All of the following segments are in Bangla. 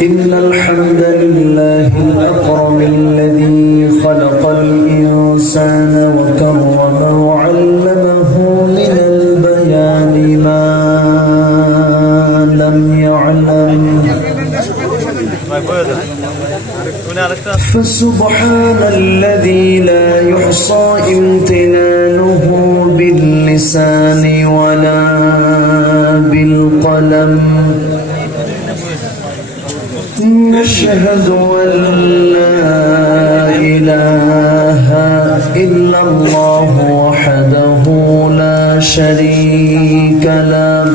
إن الحمد لله الأكرم الذي خلق الإنسان وكرمه وعلمه من البيان ما لم يعلم، فسبحان الذي لا يحصى امتنانه باللسان ولا بالقلم. نشهد أن لا إله إلا الله وحده لا شريك له،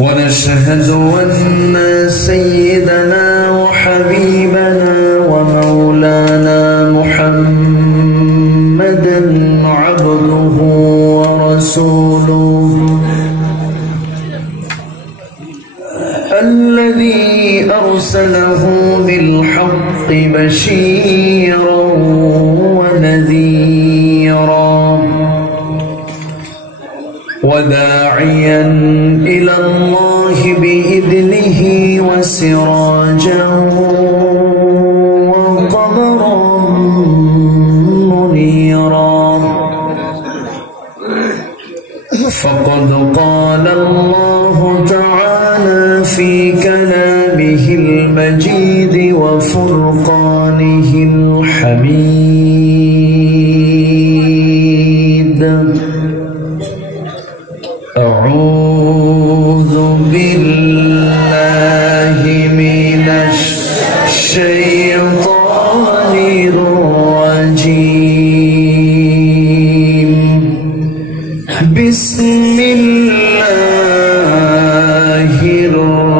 ونشهد أن سيدنا وحبيبنا ومولانا محمدا عبده ورسوله الذي أرسله بالحق بشيرا ونذيرا وداعيا إلى الله بإذنه وسراجا وقمرا منيرا. فقد قال الله تعالى في كلامه المجيد وفرقانه الحميد: أعوذ بالله من الشيطان الرجيم. بسم الله الرحمن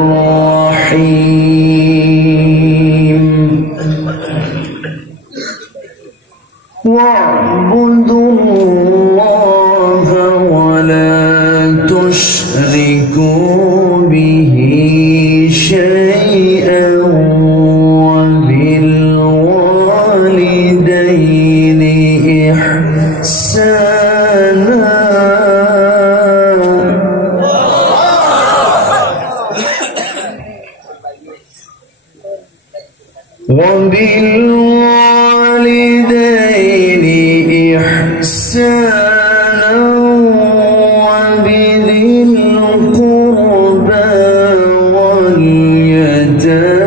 الرحيم. واعبدوا الله ولا تشركوا به شيئا وبالوالدين إحسانا. وبالوالدين إحسانا وبذي القربى واليتامى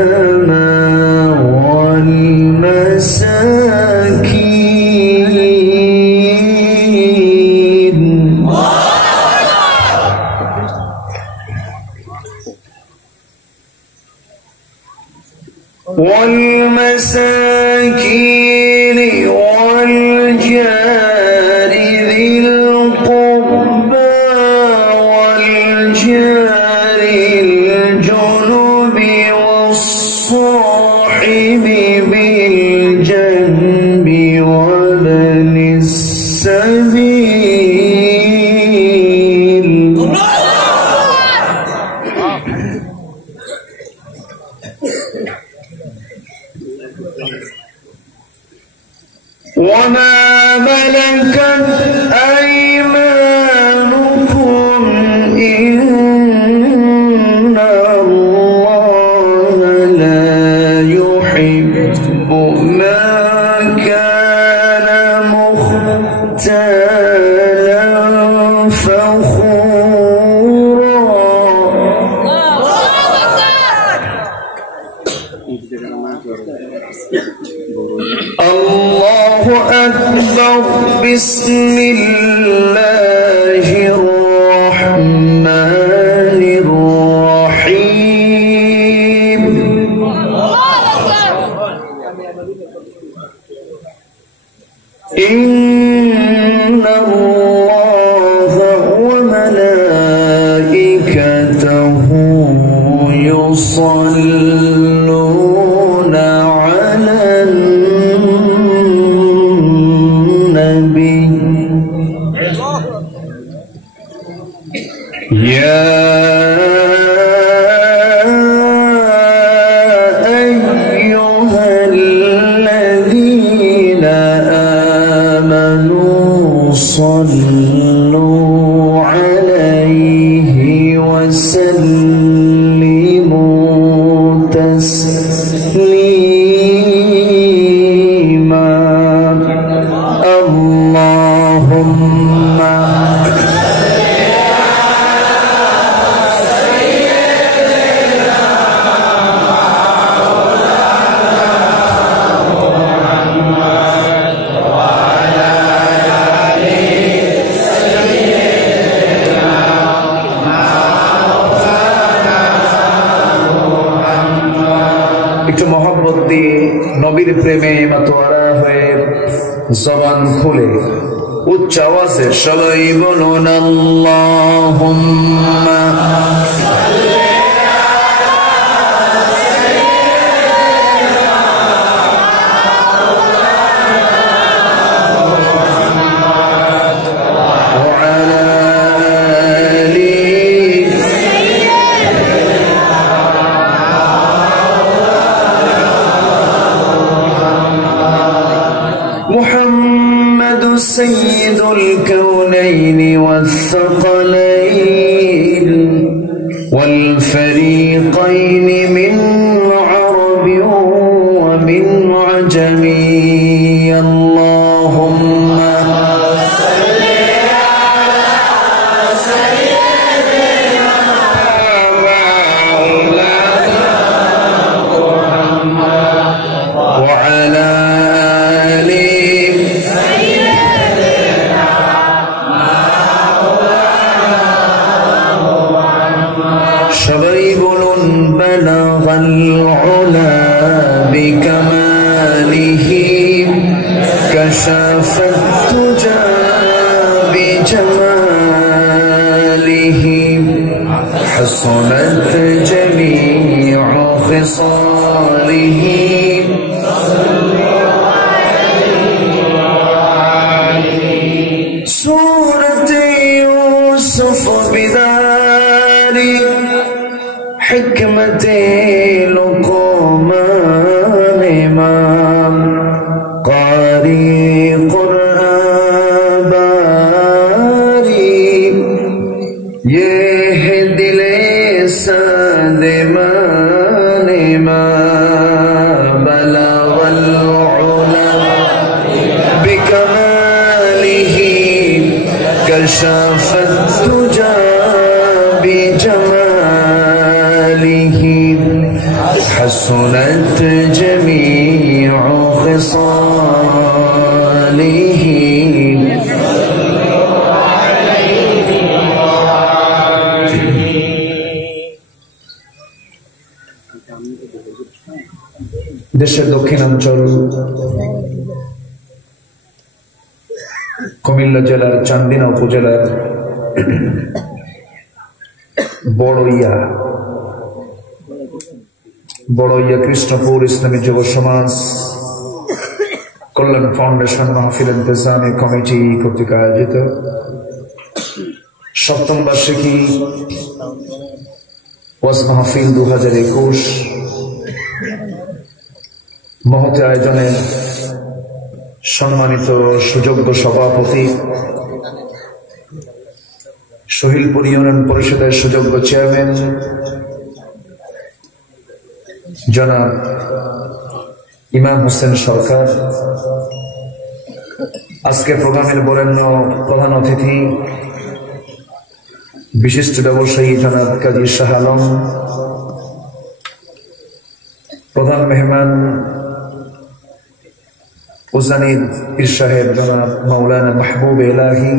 والمساكين والجار ذي القربى والجار الجنب والصاحب بالجنب وابن السبيل. وما ملكت أيمانكم إن الله لا يحب ما كان مختالا فخورا. الله أكبر. بسم الله الرحمن الرحيم. إن الله وملائكته يصلون على النبي يا أيها الذين آمنوا صلوا عليه وسلموا تسليما اللهم একটু মহব্বত দিয়ে নবীর প্রেমে মাতোয়ারা হয়ে জবান খুলে উচ্চ আওয়াজে সবাই বলুন আল্লাহুম্মা محمد سيد الكونين والثقلين والفريقين من عرب ومن عجم اللهم صل على سيدنا مولانا محمد وعلى সবাই বলুন বালাগাল উলা বিকামালিহি কাশাফাত তুজা বিজামালিহি হাসানাত জামিউ খিসালিহি সূরাত ইউসুফ বিদারি حكمة لقمان إمام قارئ قرآن باري يهدي لسان من إمام بلغ العلا بكماله كشف الدجى بجماله حسنت جميع خصاله দেশের দক্ষিণাঞ্চল কুমিল্লা জেলার চান্দিনা উপজেলার বড়ইয়া কৃষ্ণপুর ইসলামী যুব সমাজ কল্যাণ ফাউন্ডেশন মাহফিল ইন্তেজামি কমিটি কর্তৃক আয়োজিত সপ্তম বার্ষিকী ওয়াজ মাহফিল 2021 মহৎ আয়োজনের সম্মানিত সুযোগ্য সভাপতি শহীদপুর ইউনিয়ন পরিষদের সুযোগ্য চেয়ারম্যান জনাব ইমাম হোসেন সরকার, আজকে প্রোগ্রামের বরেণ্য প্রধান অতিথি বিশিষ্ট ব্যবসায়ী জনাব কাজী শাহ আলম, প্রধান মেহমান উজানিদ পীর সাহেব জনাব মাওলানা মাহবুব এলাহি,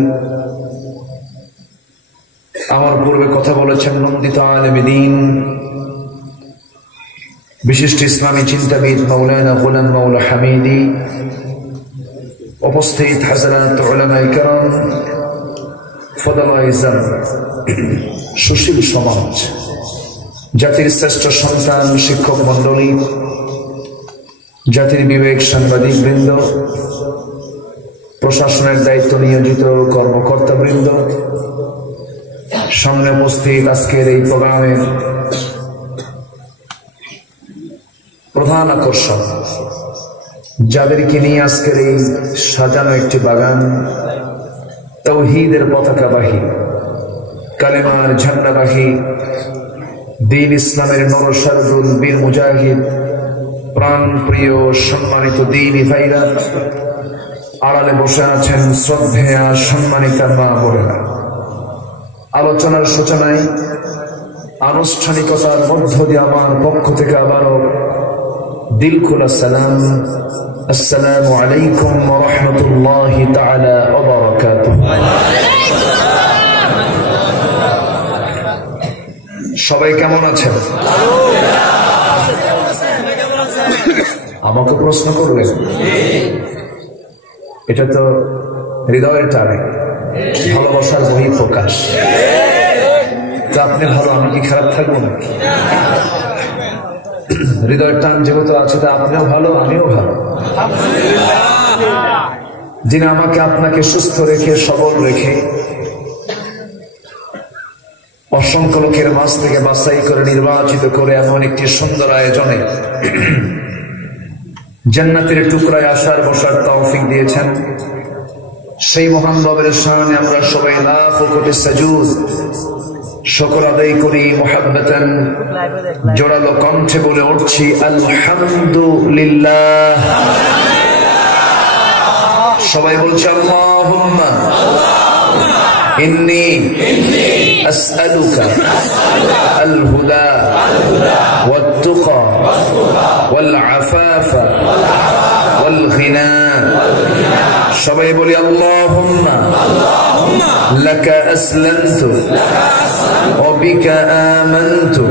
আমার পূর্বে কথা বলেছেন নন্দিত আলেম দ্বীন বিশিষ্ট ইসলামী চিন্তাবিদ মাওলানা গোলাম মাওলা হামিদি, উপস্থিত হাজরাত উলামায়ে কেরাম, ফদালায়ে ইজাম, সুশীল সমাজ, জাতির শ্রেষ্ঠ সন্তান শিক্ষক মন্ডলী, জাতির বিবেক সাংবাদিক বৃন্দ, প্রশাসনের দায়িত্ব নিয়োজিত কর্মকর্তা বৃন্দ, সামনে উপস্থিত আজকের এই প্রোগ্রামের প্রধান আকর্ষণ, যাদেরকে নিয়ে আজকের এই সাজানো একটি বাগান, তাওহীদের পতাকাবাহী, কালেমার ঝান্ডাবাহী, দ্বীন ইসলামের নরসারদুল বীর মুজাহিদ, প্রাণ প্রিয় সম্মানিত দ্বীনী ভাইরা, আড়ালে বসে আছেন শ্রদ্ধেয়া সম্মানিতা মা বোনেরা। আলোচনার সূচনায় আনুষ্ঠানিকতার মধ্য দিয়ে আমার পক্ষ থেকে আবারও দিল খোলা সালাম, আসসালামু আলাইকুম ওয়া রাহমাতুল্লাহি তাআলা ওয়া বারাকাতুহু। সবাই কেমন আছেন? আমাকে প্রশ্ন করলেন, এটা তো হৃদয়ের টানে, ভালোবাসার বহিঃপ্রকাশ। তো আপনি ভালো, আমি কি খারাপ থাকবো নাকি? হৃদয়ের টান যেহেতু আছে, তা আপনিও ভালো, আমিও ভালো। যিনি আমাকে আপনাকে সুস্থ রেখে, সবল রেখে, অসংখ্য লোকের মাঝ থেকে বাছাই করে নির্বাচিত করে এমন একটি সুন্দর আয়োজনে জান্নাতের টুকরায় আসার বসার তৌফিক দিয়েছেন, সেই মহান রবের শানে আমরা সবাই লাখ কোটি সাজুদ শুকর আদায় করি। মুহাব্বাতান জোরালো কণ্ঠে বলে উঠছি আলহামদুলিল্লাহ। সবাই বলছে আল্লাহুম্মা ইন্নী আসআলুকা আল হুদা ওয়াত তুকা ওয়াল আফাফা ওয়াল গিনা। সবাই বলি আল্লাহুম্মা লাকা আসলামতু ওয়া বিকা আমানতু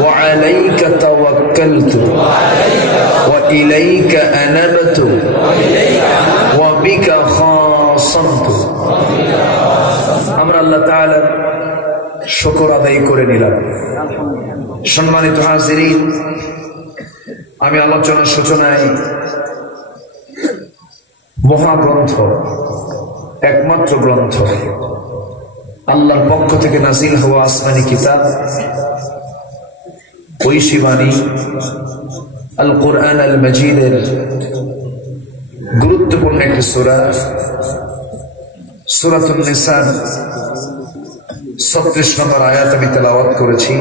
ওয়া আলাইকা তাওয়াক্কালতু ওয়া ইলাইকা আনাবতু ওয়া বিকা খাসামতু। আমরা আল্লাহ তাআলা শুকর আদায় করে নিলাম। সম্মানিত হাজিরিন, আমি আলোচনার সূচনায় মহাগ্রন্থ, একমাত্র গ্রন্থ, আল্লাহর পক্ষ থেকে নাজিল হওয়া আসমানি কিতাব, ঐশী বাণী আল কুরআন আল মাজিদের গুরুত্বপূর্ণ একটি সূরা, সূরাতুন নিসার 36 নম্বর আয়াত আমি তেলাওয়াত করেছি।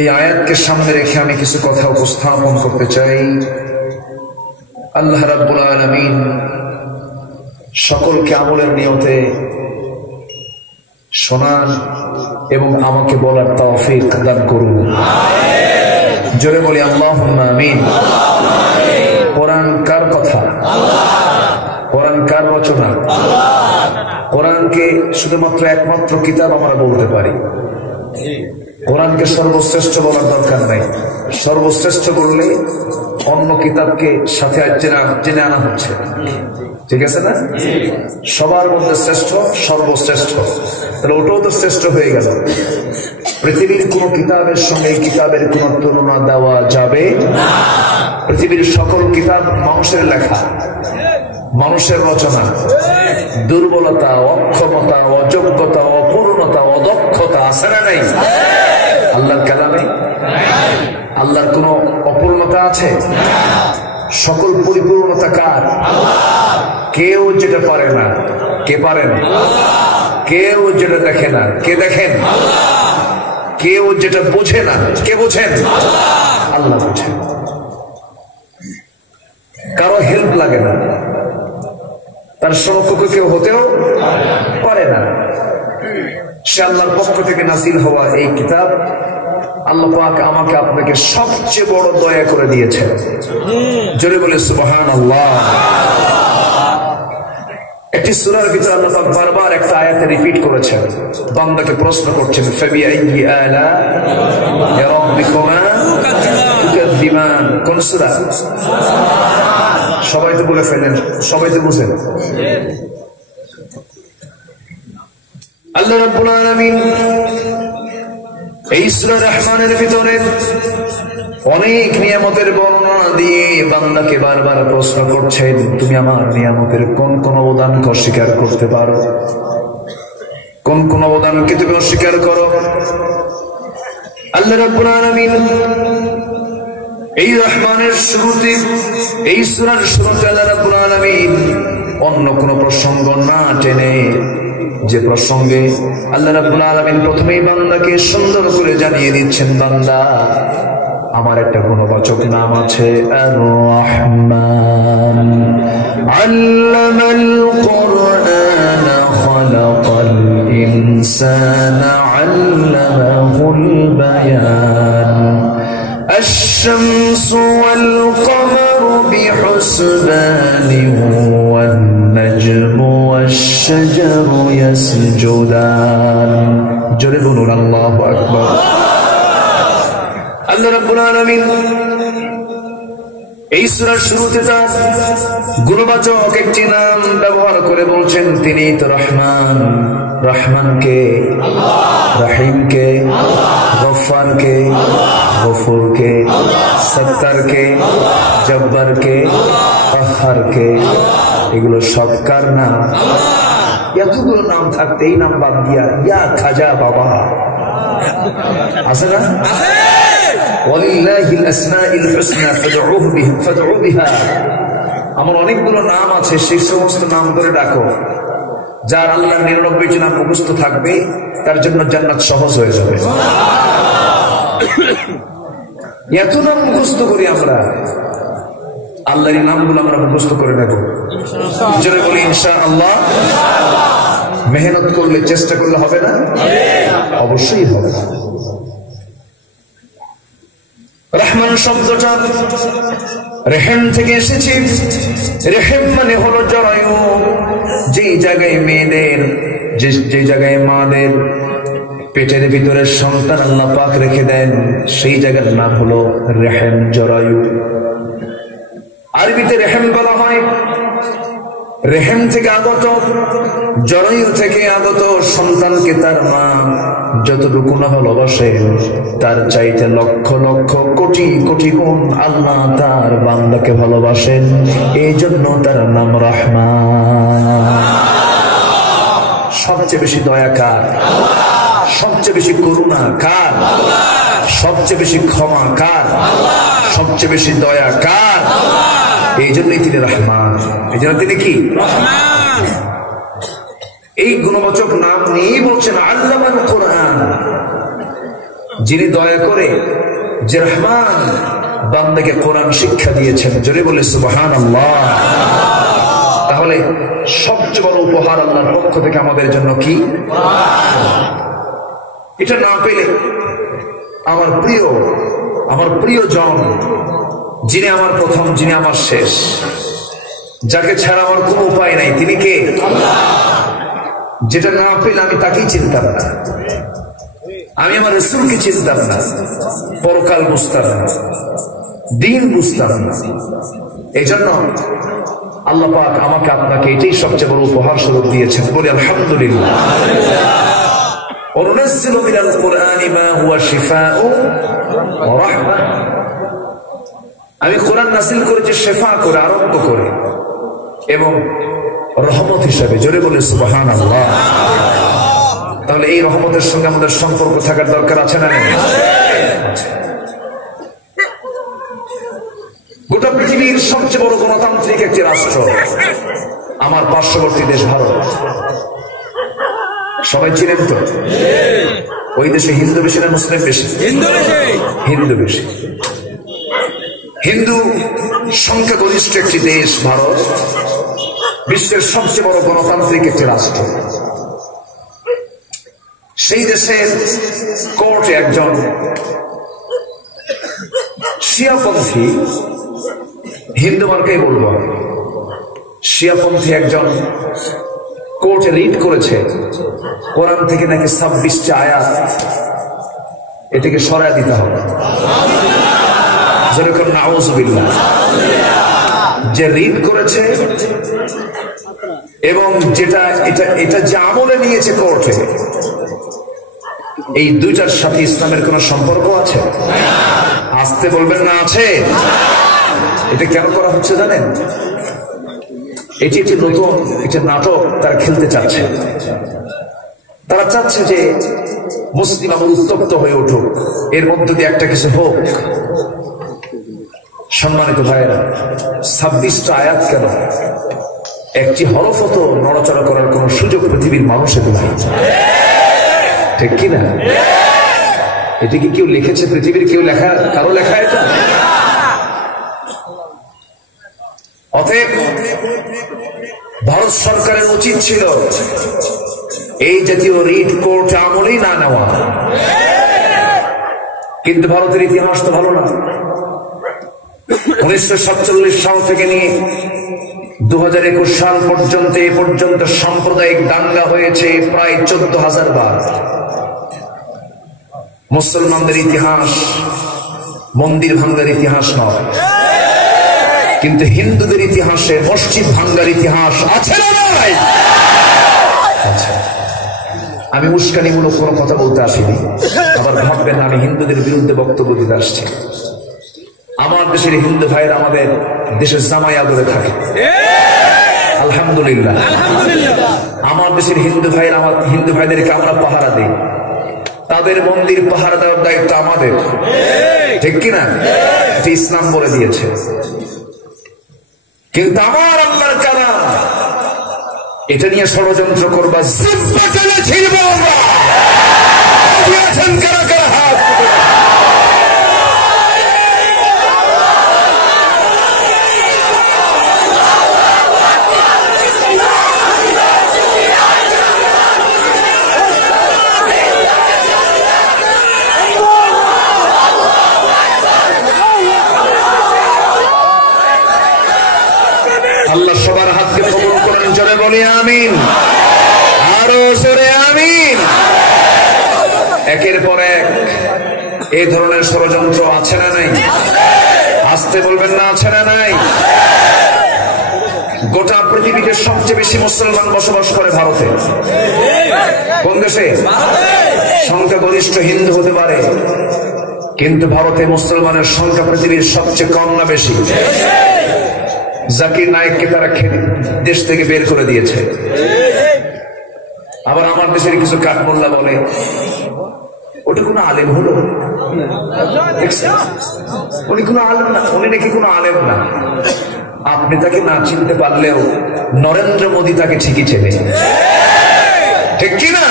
এই আয়াতকে সামনে রেখে আমি কিছু কথা উপস্থাপন করতে চাই। আল্লাহ রাব্বুল আলামিন সকলকে আমলের নিয়তে শোনার এবং আমাকে বলার তৌফিক দান করুন। জোরে বলি আল্লাহুম্মা আমিন। কোরআন কার কথা? কোরআন কার রচনা? কোরআনকে শুধুমাত্র একমাত্র কিতাব আমরা বলতে পারি। কোরআনকে সর্বশ্রেষ্ঠ বলার দরকার নাই। সর্বশ্রেষ্ঠ বললে অন্য কিতাবকে সাথে জেনে আনা হচ্ছে, ঠিক আছে না? সবার মধ্যে শ্রেষ্ঠ, সর্বশ্রেষ্ঠ, তাহলে ওটাও তো শ্রেষ্ঠ হয়ে গেল। পৃথিবীর কোন কিতাবের সঙ্গে এই কিতাবের কোন তুলনা দেওয়া যাবে না। পৃথিবীর সকল কিতাব মানুষের লেখা, মানুষের রচনা। দুর্বলতা, অক্ষমতা, অযোগ্যতা, অপূর্ণতা, অদক্ষতা আছে না নাই? আল্লাহর কালামে আল্লাহর কোন অপূর্ণতা আছে? সকল পরিপূর্ণতা কার? কেউ যেটা পারে না, কে পারেন? কেউ যেটা দেখে না, কে দেখেন? কেউ যেটা বোঝে না, কে বোঝেন? আল্লাহ বোঝেন। কারো হেল্প লাগে না, তার সমকক্ষ কেউ হতেও পারে না। সে আল্লাহর পক্ষ থেকে নাজিল হওয়া এই কিতাব আল্লাহ পাক আমাকে আপনাকে সবচেয়ে বড় দয়া করে দিয়েছেন। জোরে বলে সুবহানাল্লাহ। একটি সূরার ভিতরে আল্লাহ পাক বারবার একটা আয়াতে রিপিট করেছেন, বান্দাকে প্রশ্ন করছেন, ফাবিআইয়ি আলা রাব্বিকুমা তুকাযযিবান। কোন সূরা? সবাই তো বলে ফেলেন, সবাই তো বুঝেন। আল্লাহ রাব্বুল আলামিন এই সূরা রহমানের ভিতরে অনেক নিয়ামতের বর্ণনা দিয়ে বান্দাকে বারবার প্রশ্ন করছেন, তুমি আমার নিয়ামতের কোন কোন অবদানকে অস্বীকার করতে পারো, কোন কোন অবদানকে তুমি অস্বীকার করো। আল্লাহ রাব্বুল আলামিন এই রহমানের শুরুতে, এই সূরার শুরুতে আল্লাহ রাব্বুল আলামিন অন্য কোন প্রসঙ্গ না টেনে, যে প্রসঙ্গে আল্লাহ রাব্বুল আলামিন প্রথমেই বান্দাকে সুন্দর করে জানিয়ে দিচ্ছেন, বান্দা আমার একটা গুণবাচক নাম আছে, আর-রহমান, আল্লামাল কুরআন খালাকাল ইনসানা আল্লামাহুল বায়ান, الشمس والقمر بحسبان والنجم والشجر يسجدان জোরে বলুন আল্লাহু আকবার। আল্লাহ রাব্বুল আলামিন এই সূরার শুরুতে তার গুণবাচক একটি নাম ব্যবহার করে বলছেন, তিনি তো রহমান। রহমানকে আল্লাহ, রহিমকে আল্লাহ, গফফারকে, গফুরকে, সত্তারকে, জব্বারকে, কাহ্হারকে, এগুলো সব কার নাম? এতগুলো নাম থাকতে এই নাম বাদ দিয়া ইয়া খাজা বাবা আছে না? ওয়ালিল্লাহিল আসমাউল হুসনা ফাদউ বিহা। আমার অনেকগুলো নাম আছে, সেই সমস্ত নাম করে ডাকো। যার আল্লাহর 99টি নাম মুখস্থ থাকবে তার জন্য জান্নাত সহজ হয়ে যাবে। এত নাম মুখস্থ করি আমরা, আল্লাহর নামগুলো আমরা মুখস্থ করে নেব। জোরে বলি ইনশাআল্লাহ। মেহনত করলে, চেষ্টা করলে হবে না? অবশ্যই হবে। রহমান শব্দটা রেহেম থেকে এসেছে। রেহেম মানে হলো জরায়ু, যেই জায়গায় মেয়েদের, যে জায়গায় মাদের পেটের ভিতরে সন্তান আল্লাহ পাক রেখে দেন, সেই জায়গার নাম হলো রেহেম, জরায়ু। আরবিতে রেহেম বলা হয়। রেহেম থেকে আগত, জরায়ু থেকে আগত সন্তানকে তার মা যতটুকু না ভালোবাসে, তার চাইতে লক্ষ লক্ষ কোটি কোটি গুণ আল্লাহ তার বান্দাকে ভালোবাসেন। এই জন্য তার নাম রহমান। সবচেয়ে বেশি দয়া কার? সবচেয়ে বেশি করুণা কার? সবচেয়ে বেশি ক্ষমা কার? সবচেয়ে বেশি দয়া কার? এই জন্যই তিনি রহমান। এই জন্য তিনি কি? রহমান। এই গুণবাচক নাম নিয়েই বলছেন আল্লামাল কুরআন, যিনি দয়া করে, যে রহমান বান্দাকে কোরআন শিক্ষা দিয়েছেন। জোরে বলে সুবহানাল্লাহ। তাহলে সবচেয়ে বড় উপহার আল্লাহর পক্ষ থেকে আমাদের জন্য কি? এটা না পেলে আমার প্রিয়জন, যিনি আমার প্রথম, যিনি আমার শেষ, যাকে ছাড়া আমার কোনো উপায় নাই, তিনি কে? যেটা না পেলে আমি তাকেই চিনতাম না, আমি আমার রাসূলকে চিনতাম না, পরকাল বুঝতাম না, দ্বীন বুঝতাম না। এই জন্য আল্লাহ পাক আমাকে আপনাকে এটাই সবচেয়ে বড় উপহার স্বরূপ দিয়েছেন। বলি আলহামদুলিল্লাহ। وننزل من القرآن ما هو شفاء ورحمة। আমি কোরআন নাযিল করেছি শিফা করে, আরোগ্য করে এবং রহমত হিসাবে। জোরে বলে সুবহানাল্লাহ। তাহলে এই রহমতের সঙ্গে আমাদের সম্পর্ক থাকার দরকার আছে না নেই? গোটা পৃথিবীর সবচেয়ে বড় গণতান্ত্রিক একটি রাষ্ট্র আমার পার্শ্ববর্তী দেশ ভারত। সবাই চিনেন তো? ওই দেশে হিন্দু বেশি না মুসলিম বেশি? হিন্দু বেশি। হিন্দু সংখ্যাগরিষ্ঠ একটি দেশ ভারত, বিশ্বের সবচেয়ে বড় গণতান্ত্রিক একটি রাষ্ট্র। সেই দেশের কোর্টে একজন শিয়াপন্থী, হিন্দু মার্কাই বলবো, শিয়াপন্থী একজন কোর্টে রিট করেছে কোরআন থেকে নাকি 26টা আয়াত এটাকে সরায় দিতে হবে। যেরকম নাউযুবিল্লাহ, যে রিট করেছে এবং যেটা এটা যে আমলে নিয়েছে কোর্টে, এই দুইটার সাথে ইসলামের কোন সম্পর্ক আছে? আসতে বলবেন না আছে। এটা কেন করা হচ্ছে জানেন? এটি একটি নতুন একটা নাটক তারা খেলতে চাচ্ছে। তারা চাচ্ছে যে মুসলিম আমল উত্তপ্ত হয়ে উঠুক, এর মধ্য দিয়ে একটা কিছু হোক। সম্মানিত ভাইয়েরা, 26টা আয়াত কেন? একটি হরফও তো নড়াচড়া করার কোন সুযোগ পৃথিবীর মানুষের নাই, ঠিক কিনা? এটা কি কেউ লিখেছে? পৃথিবীর কেউ লেখা, কারো লেখা এটা? অতএব ভারত সরকারের উচিত ছিল এই জাতীয় রিট কোর্ট আমলেই না নেওয়া, কিন্তু ভারতের ইতিহাস তো ভালো না। 1947 সাল থেকে নিয়ে 2021 সাল পর্যন্ত এ পর্যন্ত সাম্প্রদায়িক দাঙ্গা হয়েছে প্রায় 14,000 বার। মুসলমানদের ইতিহাস মন্দির ভাঙ্গার ইতিহাস নয়, কিন্তু হিন্দুদের ইতিহাসে মসজিদ ভাঙ্গার ইতিহাস আছে না নাই? আচ্ছা, আমি উস্কানিমূলক কোনো কথা বলতে আসিনি, আবার ভাববেন আমি হিন্দুদের বিরুদ্ধে বক্তব্য দিতে আসছি। আমার দেশের হিন্দু ভাইয়েরা আমাদের দেশের জামাই আদরে থাকে, আলহামদুলিল্লাহ। আমার দেশের হিন্দু ভাইয়েরা, আমার হিন্দু ভাইদেরকে আমরা পাহারা দিই, তাদের মন্দির পাহারা দেওয়ার দায়িত্ব আমাদের, ঠিক কিনা? এটা ইসলাম বলে দিয়েছে। কিন্তু আমার আল্লাহর কালাম এটা নিয়ে ষড়যন্ত্র করবা, জিব্বা টেনে ছিড়ব আমরা। কারা কারা হাত? আল্লাহ সবার হাতকে কবুল করেন, জোরে বলি আমিন, আরো জোরে আমিন। একের পর এক এই ধরনের ষড়যন্ত্র আছে না নাই? আসতে বলবেন না, আছে না নাই? গোটা পৃথিবীতে সবচেয়ে বেশি মুসলমান বসবাস করে ভারতে। কোন দেশে? সংখ্যাগরিষ্ঠ হিন্দু হতে পারে, কিন্তু ভারতে মুসলমানের সংখ্যা পৃথিবীর সবচেয়ে কম না বেশি? জাকির নায়েককে তারা দেশ থেকে বের করে দিয়েছে। আবার আমার দেশের কিছু কাঠমোল্লা বলে ওটা কোনো আলেম হলো, উনি কোনো আলেম না, উনি নাকি কোনো আলেম না। আপনি তাকে না চিনতে পারলেও নরেন্দ্র মোদী তাকে ঠিকই চেনে, ঠিক কিনা?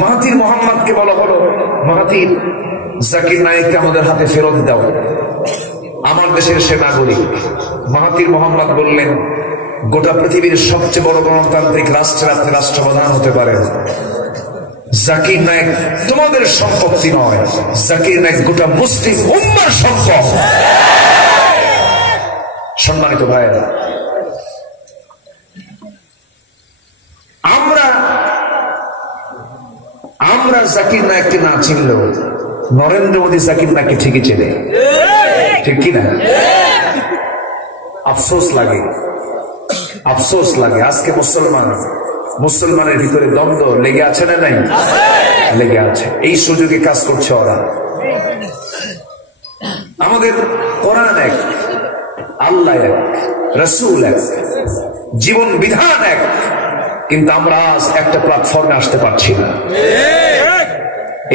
মাহাতির মোহাম্মদকে বলা হলো, মাহাতির জাকির নায়েককে আমাদের হাতে ফেরত দাও। আমার দেশের সে নাগরিক। মাহাতির মোহাম্মদ বললেন, গোটা পৃথিবীর সবচেয়ে বড় গণতান্ত্রিক রাষ্ট্রের আপনি রাষ্ট্রপ্রধান হতে পারেন, জাকির নায়েক তোমাদের সম্পত্তি নয়, জাকির নায়েক গোটা মুসলিম উম্মার সম্পদ। সম্মানিত ভাইয়েরা, আমরা জাকির নায়েককে না চিনলেও নরেন্দ্র মোদী জাকির নায়েককে ঠিকই চেনে, ঠিক কিনা? আফসোস লাগে, আফসোস লাগে। আজকে মুসলমানের ভিতরে দ্বন্দ্ব লেগে আছে না নাই? লেগে আছে। এই সুযোগে কাজ করছে ওরা। আমাদের কোরআন এক, আল্লাহ এক, রাসূল এক, জীবন বিধান এক, কিন্তু আমরা আজ একটা প্ল্যাটফর্মে আসতে পারছি না।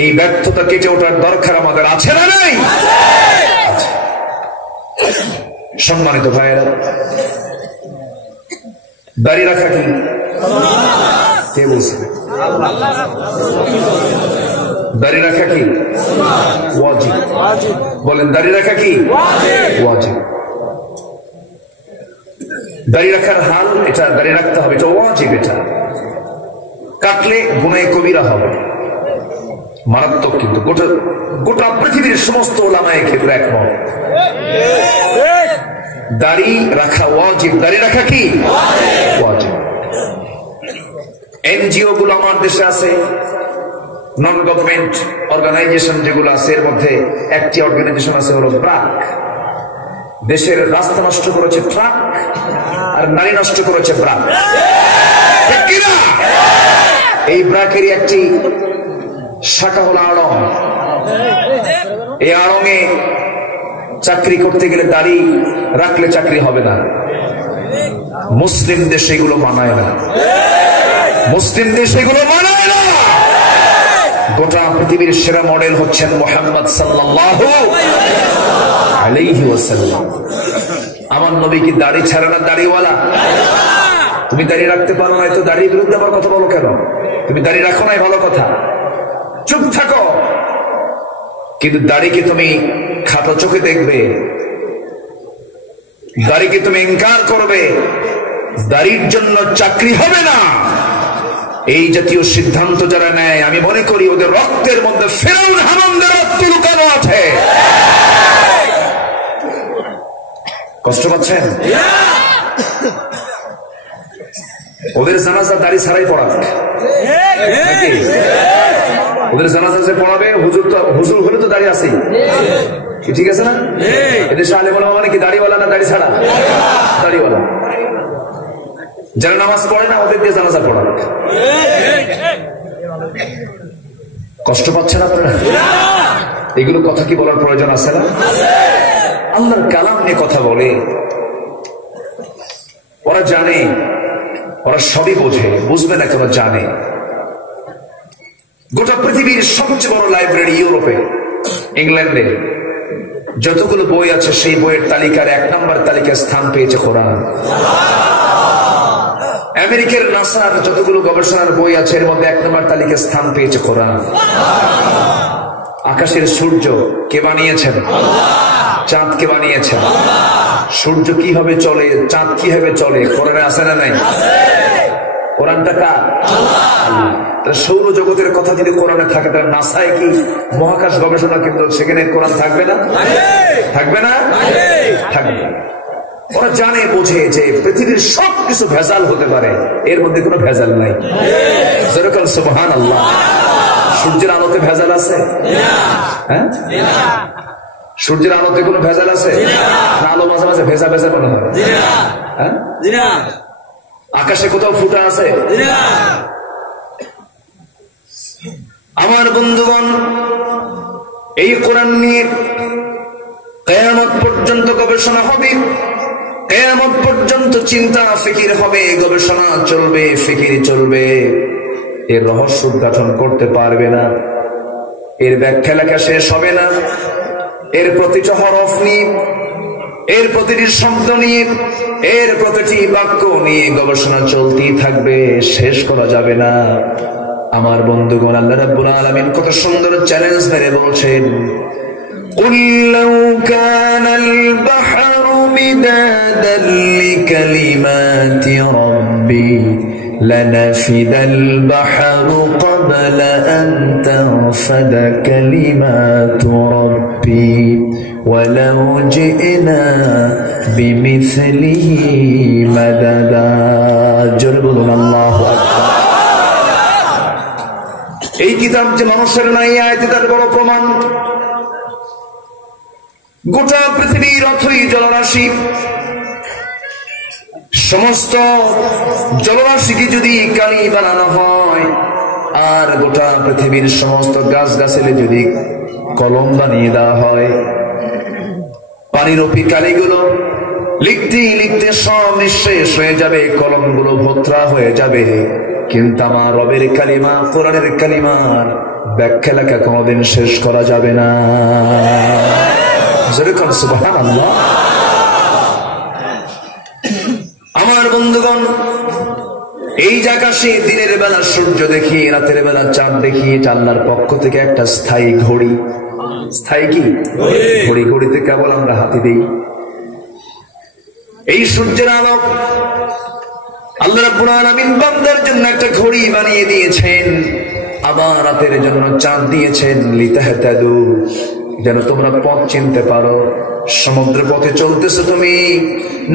এই ব্যর্থতা কেটে ওঠার দরকার আমাদের আছে না নাই? সম্মানিত ভাইয়েরা, দাঁড়িয়ে রাখা কি? কে বলছে? দাঁড়িয়ে রাখা কি ওয়াজিব? বলেন, দাঁড়িয়ে রাখা কি ওয়াজিব? দাঁড়িয়ে রাখার হাল এটা, দাঁড়িয়ে রাখতে হবে, এটা ওয়াজিব। এটা কাটলে গুনাহে কবিরা হবে, মারাত্মক। কিন্তু গোটা পৃথিবীর সমস্ত উলামায়ে ক্ষেত্রে একমত, দাড়ি রাখা ওয়াজিব। দাড়ি রাখা কি ওয়াজিব। এনজিও গুলো আমার দেশে আছে, নন গভর্নমেন্ট অর্গানাইজেশন যেগুলো আছে, এর মধ্যে একটি অর্গানাইজেশন আছে হলো ব্রাক। দেশের রাস্তা নষ্ট করেছে ট্রাক, আর নারী নষ্ট করেছে ব্রাক, ঠিক কিনা? এই ব্রাকেরই একটি শাখা হলো আড়ং। এই আড়ঙে চাকরি করতে গেলে দাড়ি রাখলে চাকরি হবে না। মুসলিম দেশে এগুলো মানায় না, মুসলিম দেশে এগুলো মানায় না। গোটা পৃথিবীর সেরা মডেল হচ্ছেন মুহাম্মদ সাল্লাল্লাহু আলাইহি ওয়াসাল্লাম। আমার নবী কি দাড়ি ছাড়া না দাড়িওয়ালা? তুমি দাঁড়িয়ে রাখতে পারো না, তো দাড়ির বিরুদ্ধে আবার কথা বলো কেন? তুমি দাঁড়িয়ে রাখো নাই, ভালো কথা, চুপ থাকো। কিন্তু দাড়িকে তুমি খাটো চোখে দেখবে, দাড়িকে তুমি ইনকার করবে, দাড়ির জন্য চাকরি হবে না, এই জাতীয় সিদ্ধান্ত যারা নেয়, আমি মনে করি ওদের রক্তের মধ্যে ফিরআউন হামানদের রক্ত লুকানো আছে। কষ্ট পাচ্ছেন? ওদের জানাজা দাড়ি ছাড়াই পড়াক, ওদের জানাজা যে পড়াবে হুজুর হলে তো দাড়ি আছে, ঠিক আছে না? এদেশে আলেম ওলামা মানে কি দাড়িওয়ালা না দাড়ি ছাড়া? দাড়িওয়ালা। যারা নামাজ পড়ে না ওদের দিয়ে জানাজা পড়াক। কষ্ট পাচ্ছেন আপনারা? এগুলো কথা কি বলার প্রয়োজন আছে না? আল্লাহর কালাম নিয়ে কথা বলে, ওরা জানে, ওরা সবই বোঝে, বুঝবে না কেন জানে। গোটা পৃথিবীর সবচেয়ে বড় লাইব্রেরি ইউরোপে, ইংল্যান্ডে যতগুলো বই আছে সেই বইয়ের তালিকার 1 নম্বর তালিকায় স্থান পেয়েছে কোরআন। আমেরিকার নাসার যতগুলো গবেষণার বই আছে এর মধ্যে 1 নম্বর তালিকায় স্থান পেয়েছে কোরআন। আকাশের সূর্য কে বানিয়েছেন? চাঁদ কে বানিয়েছেন? সূর্য কিভাবে চলে, চাঁদ কিভাবে চলে, কোরআনে আছে না নাই? কোরআনটা কার? সৌরজগতের কথা যদি কোরআনে থাকে, তাহলে নাসায় কি মহাকাশ গবেষণা কেন্দ্র, সেখানে কোরআন থাকবে না? থাকবে না? থাকবে। ওরা জানে, বোঝে যে পৃথিবীর সবকিছু ভেজাল হতে পারে, এর মধ্যে কোনো ভেজাল নাই। যেরকম সুবহানাল্লাহ। সূর্যের আলোতে ভেজাল আছে? হ্যাঁ, সূর্যের আলোতে কোনো ভেজাল আছে না? আলো মাঝে মাঝে ভেজা ভেজা মনে হয়। হ্যাঁ, আকাশে কোথাও ফুটা আছে? আমার বন্ধুগণ, এই কোরআন নিয়ে কিয়ামত পর্যন্ত গবেষণা হবে, কিয়ামত পর্যন্ত চিন্তা ফিকির হবে, গবেষণা চলবে, ফিকির চলবে। এর রহস্য উদ্ঘাটন করতে পারবে না, এর ব্যাখ্যা লেখা শেষ হবে না। এর প্রতিটি হরফ নিয়ে, এর প্রতিটি শব্দ নিয়ে, এর প্রতিটি বাক্য নিয়ে গবেষণা চলতেই থাকবে, শেষ করা যাবে না। আমার বন্ধুগণ, আল্লাহ রাব্বুল আলামিন কত সুন্দর চ্যালেঞ্জ মেরে বলছেন, قُلْ لَوْ كَانَ الْبَحْرُ مِدَادًا لِكَلِمَاتِ رَبِّي لَنَفِدَ الْبَحْرُ قَبْلَ أَنْ تَنْفَدَ كَلِمَاتُ رَبِّي وَلَوْ جِئْنَا بِمِثْلِهِ مَدَدًا। জোরে বলুন আল্লাহু আকবার। এই কিতাব যে মানুষের নাই, আয়াতে তার বড় প্রমাণ। গোটা পৃথিবীর অথই জলরাশি, সমস্ত জলরাশিকে যদি কালি বানানো হয়, আর গোটা পৃথিবীর সমস্ত গাছ গাছালি যদি কলম বানিয়ে দেওয়া হয়, পানিরূপী কালিগুলো লিখতে লিখতে সব নিঃশেষ হয়ে যাবে, কলমগুলো ভোঁতরা হয়ে যাবে, কিন্তু আমার রবের কালিমা, কোরআনের কালিমার ব্যাখ্যা লেখা কোনোদিন শেষ করা যাবে না। যেরকম সুবহানাল্লাহ। আমার বন্ধুগণ, এই যে আকাশে দিনের বেলা সূর্য দেখি, রাতের বেলা চাঁদ দেখি, আল্লাহর পক্ষ থেকে একটা স্থায়ী ঘড়ি। স্থায়ী কি ঘড়ি? ঘড়িতে কেবল আমরা হাতে দিই। এই সূর্যের আলো আল্লাহ রাব্বুল আলামিন বান্দার জন্য একটা ঘড়ি বানিয়ে দিয়েছেন, আবার রাতের জন্য চাঁদ দিয়েছেন, লিতাহতাদু, যেন তোমরা পথ চিনতে পারো। সমুদ্র পথে চলতেছো, তুমি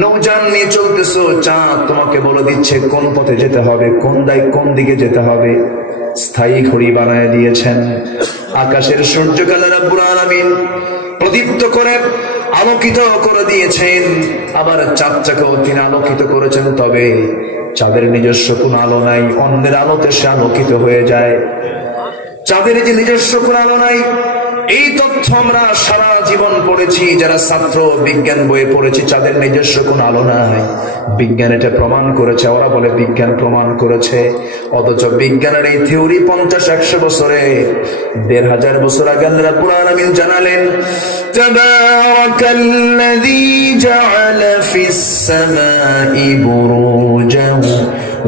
নৌযান নিয়ে চলতেছো, চাঁদ তোমাকে বলে দিচ্ছে কোন পথে যেতে হবে, কোন দিকে যেতে হবে। স্থায়ী ঘড়ি বানায় দিয়েছেন। আকাশের সূর্যকে আল্লাহ রাব্বুল আলামিন প্রদীপ্ত করে আলোকিত করে দিয়েছেন, আবার চাঁদটাকেও তিনি আলোকিত করেছেন। তবে চাঁদের নিজস্ব কোন আলো নাই, অন্যের আলোতে সে আলোকিত হয়ে যায়। চাঁদের যে নিজস্ব কোন আলো নাই, এই তথ্য আমরা সারা জীবন পড়েছি, যারা ছাত্র বিজ্ঞান বইয়ে পড়েছি, তাদের নিজস্ব কোনো আলো নাই। বিজ্ঞান এটা প্রমাণ করেছে, ওরা বলে বিজ্ঞান প্রমাণ করেছে, অথচ বিজ্ঞানের এই থিওরি 50-100 বছরে 1500 বছর আগে আল্লাহ রাব্বুল আলামিন জানালেন, তাবারাকাল্লাযী জাআলা ফিস সামাই বুরুজান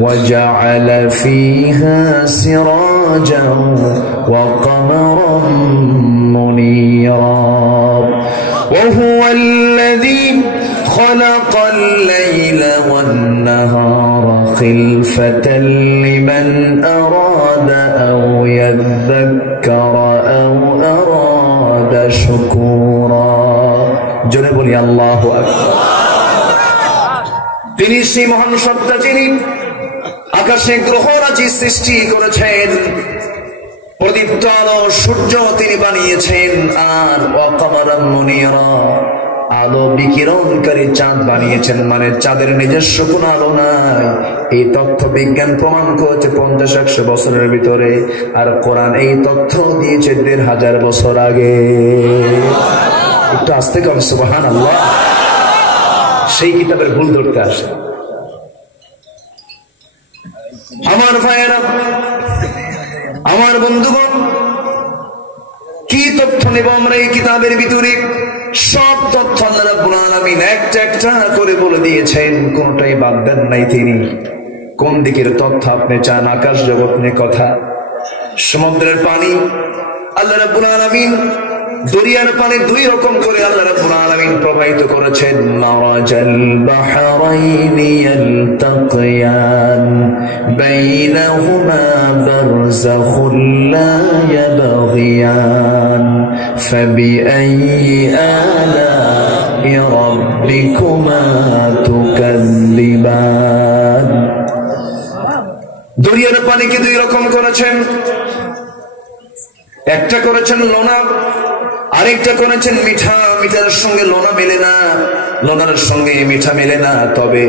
ওয়া জাআলা ফীহা সিরাজান ওয়া কমারান মুনীরা ওয়া হুয়াল্লাযী خلق الليل والنهار خلفة لمن أراد أو يذكر أو أراد شكورا জোরে বলি আল্লাহু আকবার। তিনি সেই মহান সত্তা যিনি আকাশে গ্রহরাজি সৃষ্টি করেছেন, প্রদীপ্ত আলো সূর্য তিনি বানিয়েছেন, আর ওয়া কমারান মুনীরা আলো বিকিরণকারী চাঁদ বানিয়েছেন, মানে চাঁদের নিজস্ব কোনো আলো নাই। এই তথ্য বিজ্ঞান প্রমাণ করেছে 50-100 বছরের ভিতরে, আর কোরআন এই তথ্য দিয়েছে 1500 বছর আগে। একটু আস্তে কম সুবহানাল্লাহ। সেই কিতাবের ভুল ধরতে আসে। আমার ভাইয়েরা, আমার বন্ধুগণ, কি তথ্য নেব আমরা এই কিতাবের ভিতরে? সব তথ্য আল্লাহ রাব্বুল আলামিন একটা একটা করে বলে দিয়েছেন, কোনটাই বাদ দেন নাই তিনি। কোন দিকের তথ্য আপনি চান? আকাশ জগৎ নিয়ে কথা, সমুদ্রের পানি আল্লাহ রাব্বুল আলামিন, দরিয়ার পানি দুই রকম করে আল্লাহ রাব্বুল আলামিন প্রবাহিত করেছেন। মারাজাল বাহরাইনি ইয়ালতাকিয়ান বাইনাহুমা বারযাখুন লা ইয়াবগিয়ান ফাবিআইয়ি আলা'i রাব্বিকুমা তুকাযযিবান। দরিয়ার পানিকে দুই রকম করেছেন, একটা করেছেন লোনা, আরেকটা করেছেন মিঠা। মিঠার সঙ্গে লোনা মেলে না, লোনার সঙ্গে মিঠা মেলে না, তবে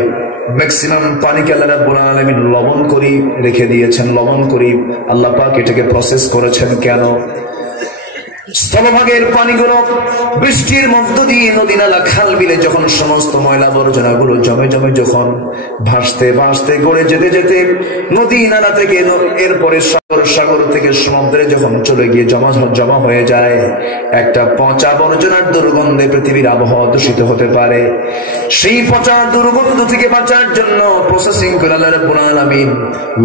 ম্যাক্সিমাম পানিকে আল্লাহ রাব্বুল আলামিন লবণ করে রেখে দিয়েছেন। লবণ করে আল্লাহ পাক এটাকে প্রসেস করেছেন। কেন? স্থলভাগের পানিগুলো বৃষ্টির মধ্য দিয়ে নদী নালা খাল বিলে যখন সমস্ত ময়লা আবর্জনাগুলো জমে জমে যখন ভাসতে ভাসতে গড়ে যেতে যেতে নদী নালা থেকে এরপরে সাগর থেকে সমুদ্রে যখন চলে গিয়ে জমা হয়ে যায়, একটা পচা আবর্জনার দুর্গন্ধে পৃথিবীর আবহাওয়া দূষিত হতে পারে। সেই পচা দুর্গন্ধ থেকে বাঁচার জন্য প্রসেসিং করে আল্লাহ রাব্বুল আলামিন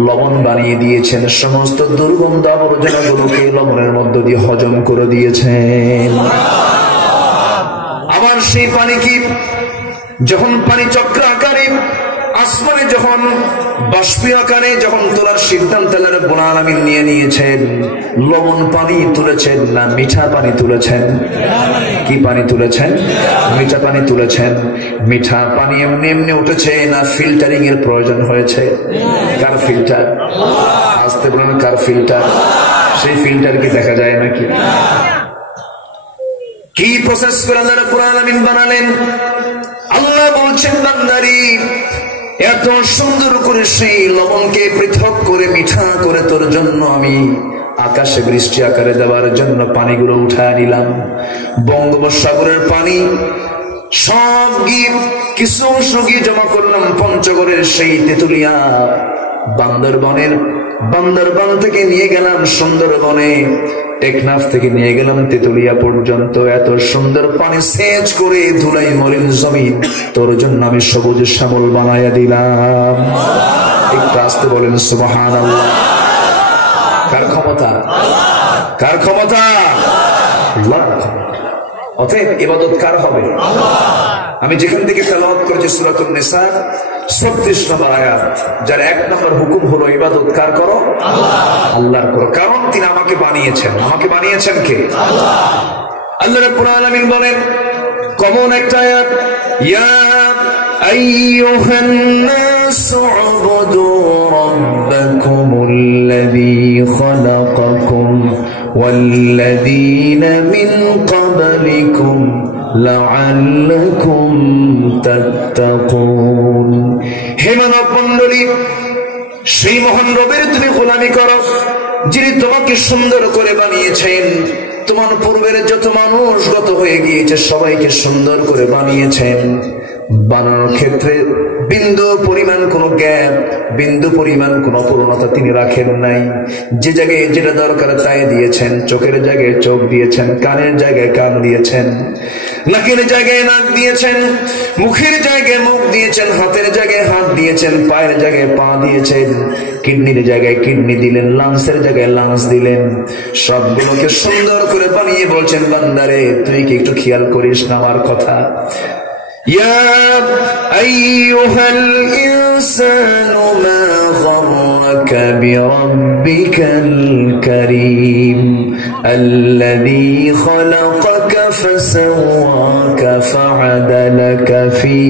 লবণ বানিয়ে দিয়েছেন। সমস্ত দুর্গন্ধ আবর্জনাগুলোকে লবণের মধ্য দিয়ে হজম করে দিয়েছেন। আবার সেই পানি কি যখন পানি চক্র আকারে আসমানে যখন বাষ্পীয় আকারে যখন তোলার সিদ্ধান্ত আল্লাহ রাব্বুল আলামিন নিয়ে নিয়েছেন, লবণ পানি তুলেছেন না মিঠা পানি তুলেছেন? কি পানি তুলেছেন? মিঠা পানি তুলেছেন। মিঠা পানি এমনি এমনি উঠেছে না ফিল্টারিং এর প্রয়োজন হয়েছে? কার ফিল্টার? আসতে বলেন, কার ফিল্টার? সেই ফিল্টার কি দেখা যায় নাকি? কি প্রসেস করে আল্লাহ রাব্বুল আলামিন বানালেন? আল্লাহ বলছেন, বান্দারি এত সুন্দর করে সেই লবণকে পৃথক করে মিঠা করে তোর জন্য আমি আকাশে বৃষ্টি আকারে দেওয়ার জন্য পানিগুলো উঠায় নিলাম। বঙ্গোপসাগরের পানি সব গিয়ে কিছু অংশ গিয়ে জমা করলাম পঞ্চগড়ের সেই তেতুলিয়া, বান্দরবান থেকে নিয়ে গেলাম সুন্দরবনে, টেকনাফ থেকে নিয়ে গেলাম তেতুলিয়া পর্যন্ত। এত সুন্দর পানি সেচ করে ধুলাই মলিন জমিন তোর জন্য আমি সবুজ শ্যামল বানাইয়া দিলাম। একটু আসতে বলেন সুবহানাল্লাহ। কার ক্ষমতা? কার ক্ষমতা? আল্লাহর ক্ষমতা। অতএব ইবাদত কার হবে? আমি যেখান থেকে তেলাওয়াত করেছি সূরাতুন নিসা 36 নম্বর আয়াত, যার 1 নম্বর হুকুম হলো ইবাদত কার করো? আল্লাহর করো। কারণ তিনি আমাকে বানিয়েছেন। আমাকে বানিয়েছেন কে? আল্লাহ রাব্বুল আলামিন বলেন, কমন একটা আয়াত, ইয়া আইয়ুহান নাসু উবুদু রাব্বাকুমুল্লাযী খালাকাকুম ওয়াল্লাযীনা মিন ক্বাবলিকুম লাআল্লাকুম তাত্তাকুন। হে মানব মণ্ডলী, সেই মহান রবের তুমি গোলামি করো যিনি তোমাকে সুন্দর করে বানিয়েছেন, তোমার পূর্বের যত মানুষ গত হয়ে গিয়েছে সবাইকে সুন্দর করে বানিয়েছেন। বানানোর ক্ষেত্রে বিন্দু পরিমাণ কোনো গ্যাপ, বিন্দু পরিমাণ কোনো অপূর্ণতা তিনি রাখেন নাই। যে জায়গায় যেটা দরকার তাই দিয়েছেন। চোখের জায়গায় চোখ দিয়েছেন, কানের জায়গায় কান দিয়েছেন, নাকের জায়গায় নাক দিয়েছেন, মুখের জায়গায় মুখ দিয়েছেন, হাতের জায়গায় হাত দিয়েছেন, পায়ের জায়গায় পা দিয়েছেন, কিডনির জায়গায় কিডনি দিলেন, লাংসের জায়গায় লাংস দিলেন। সবগুলোকে সুন্দর করে বানিয়ে বলছেন, বান্দারে তুই কি একটু খেয়াল করিস না আমার কথা? يا أيها الإنسان ما غرك بربك الكريم الذي خلقك فسواك فعدلك في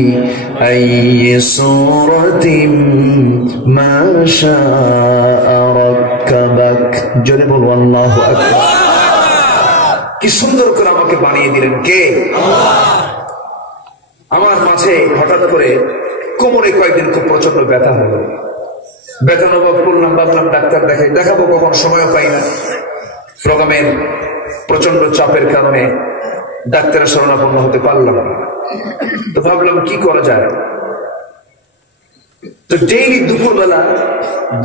أي صورة ما شاء ركبك جل والله أكبر। কি সুন্দর করে আমাকে বানিয়ে দিলেন কে? আমার মাঝে হঠাৎ করে কোমরে কয়েকদিন খুব প্রচন্ড ব্যথা হলো। ব্যথা অনুভব করলাম, ভাবলাম ডাক্তার দেখাবো, কখন সময় পাই না। প্রোগ্রামের প্রচন্ড চাপের কারণে ডাক্তারের শরণাপন্ন হতে পারলাম না। তো ভাবলাম কি করা যায়। তো ডেইলি দুপুরবেলা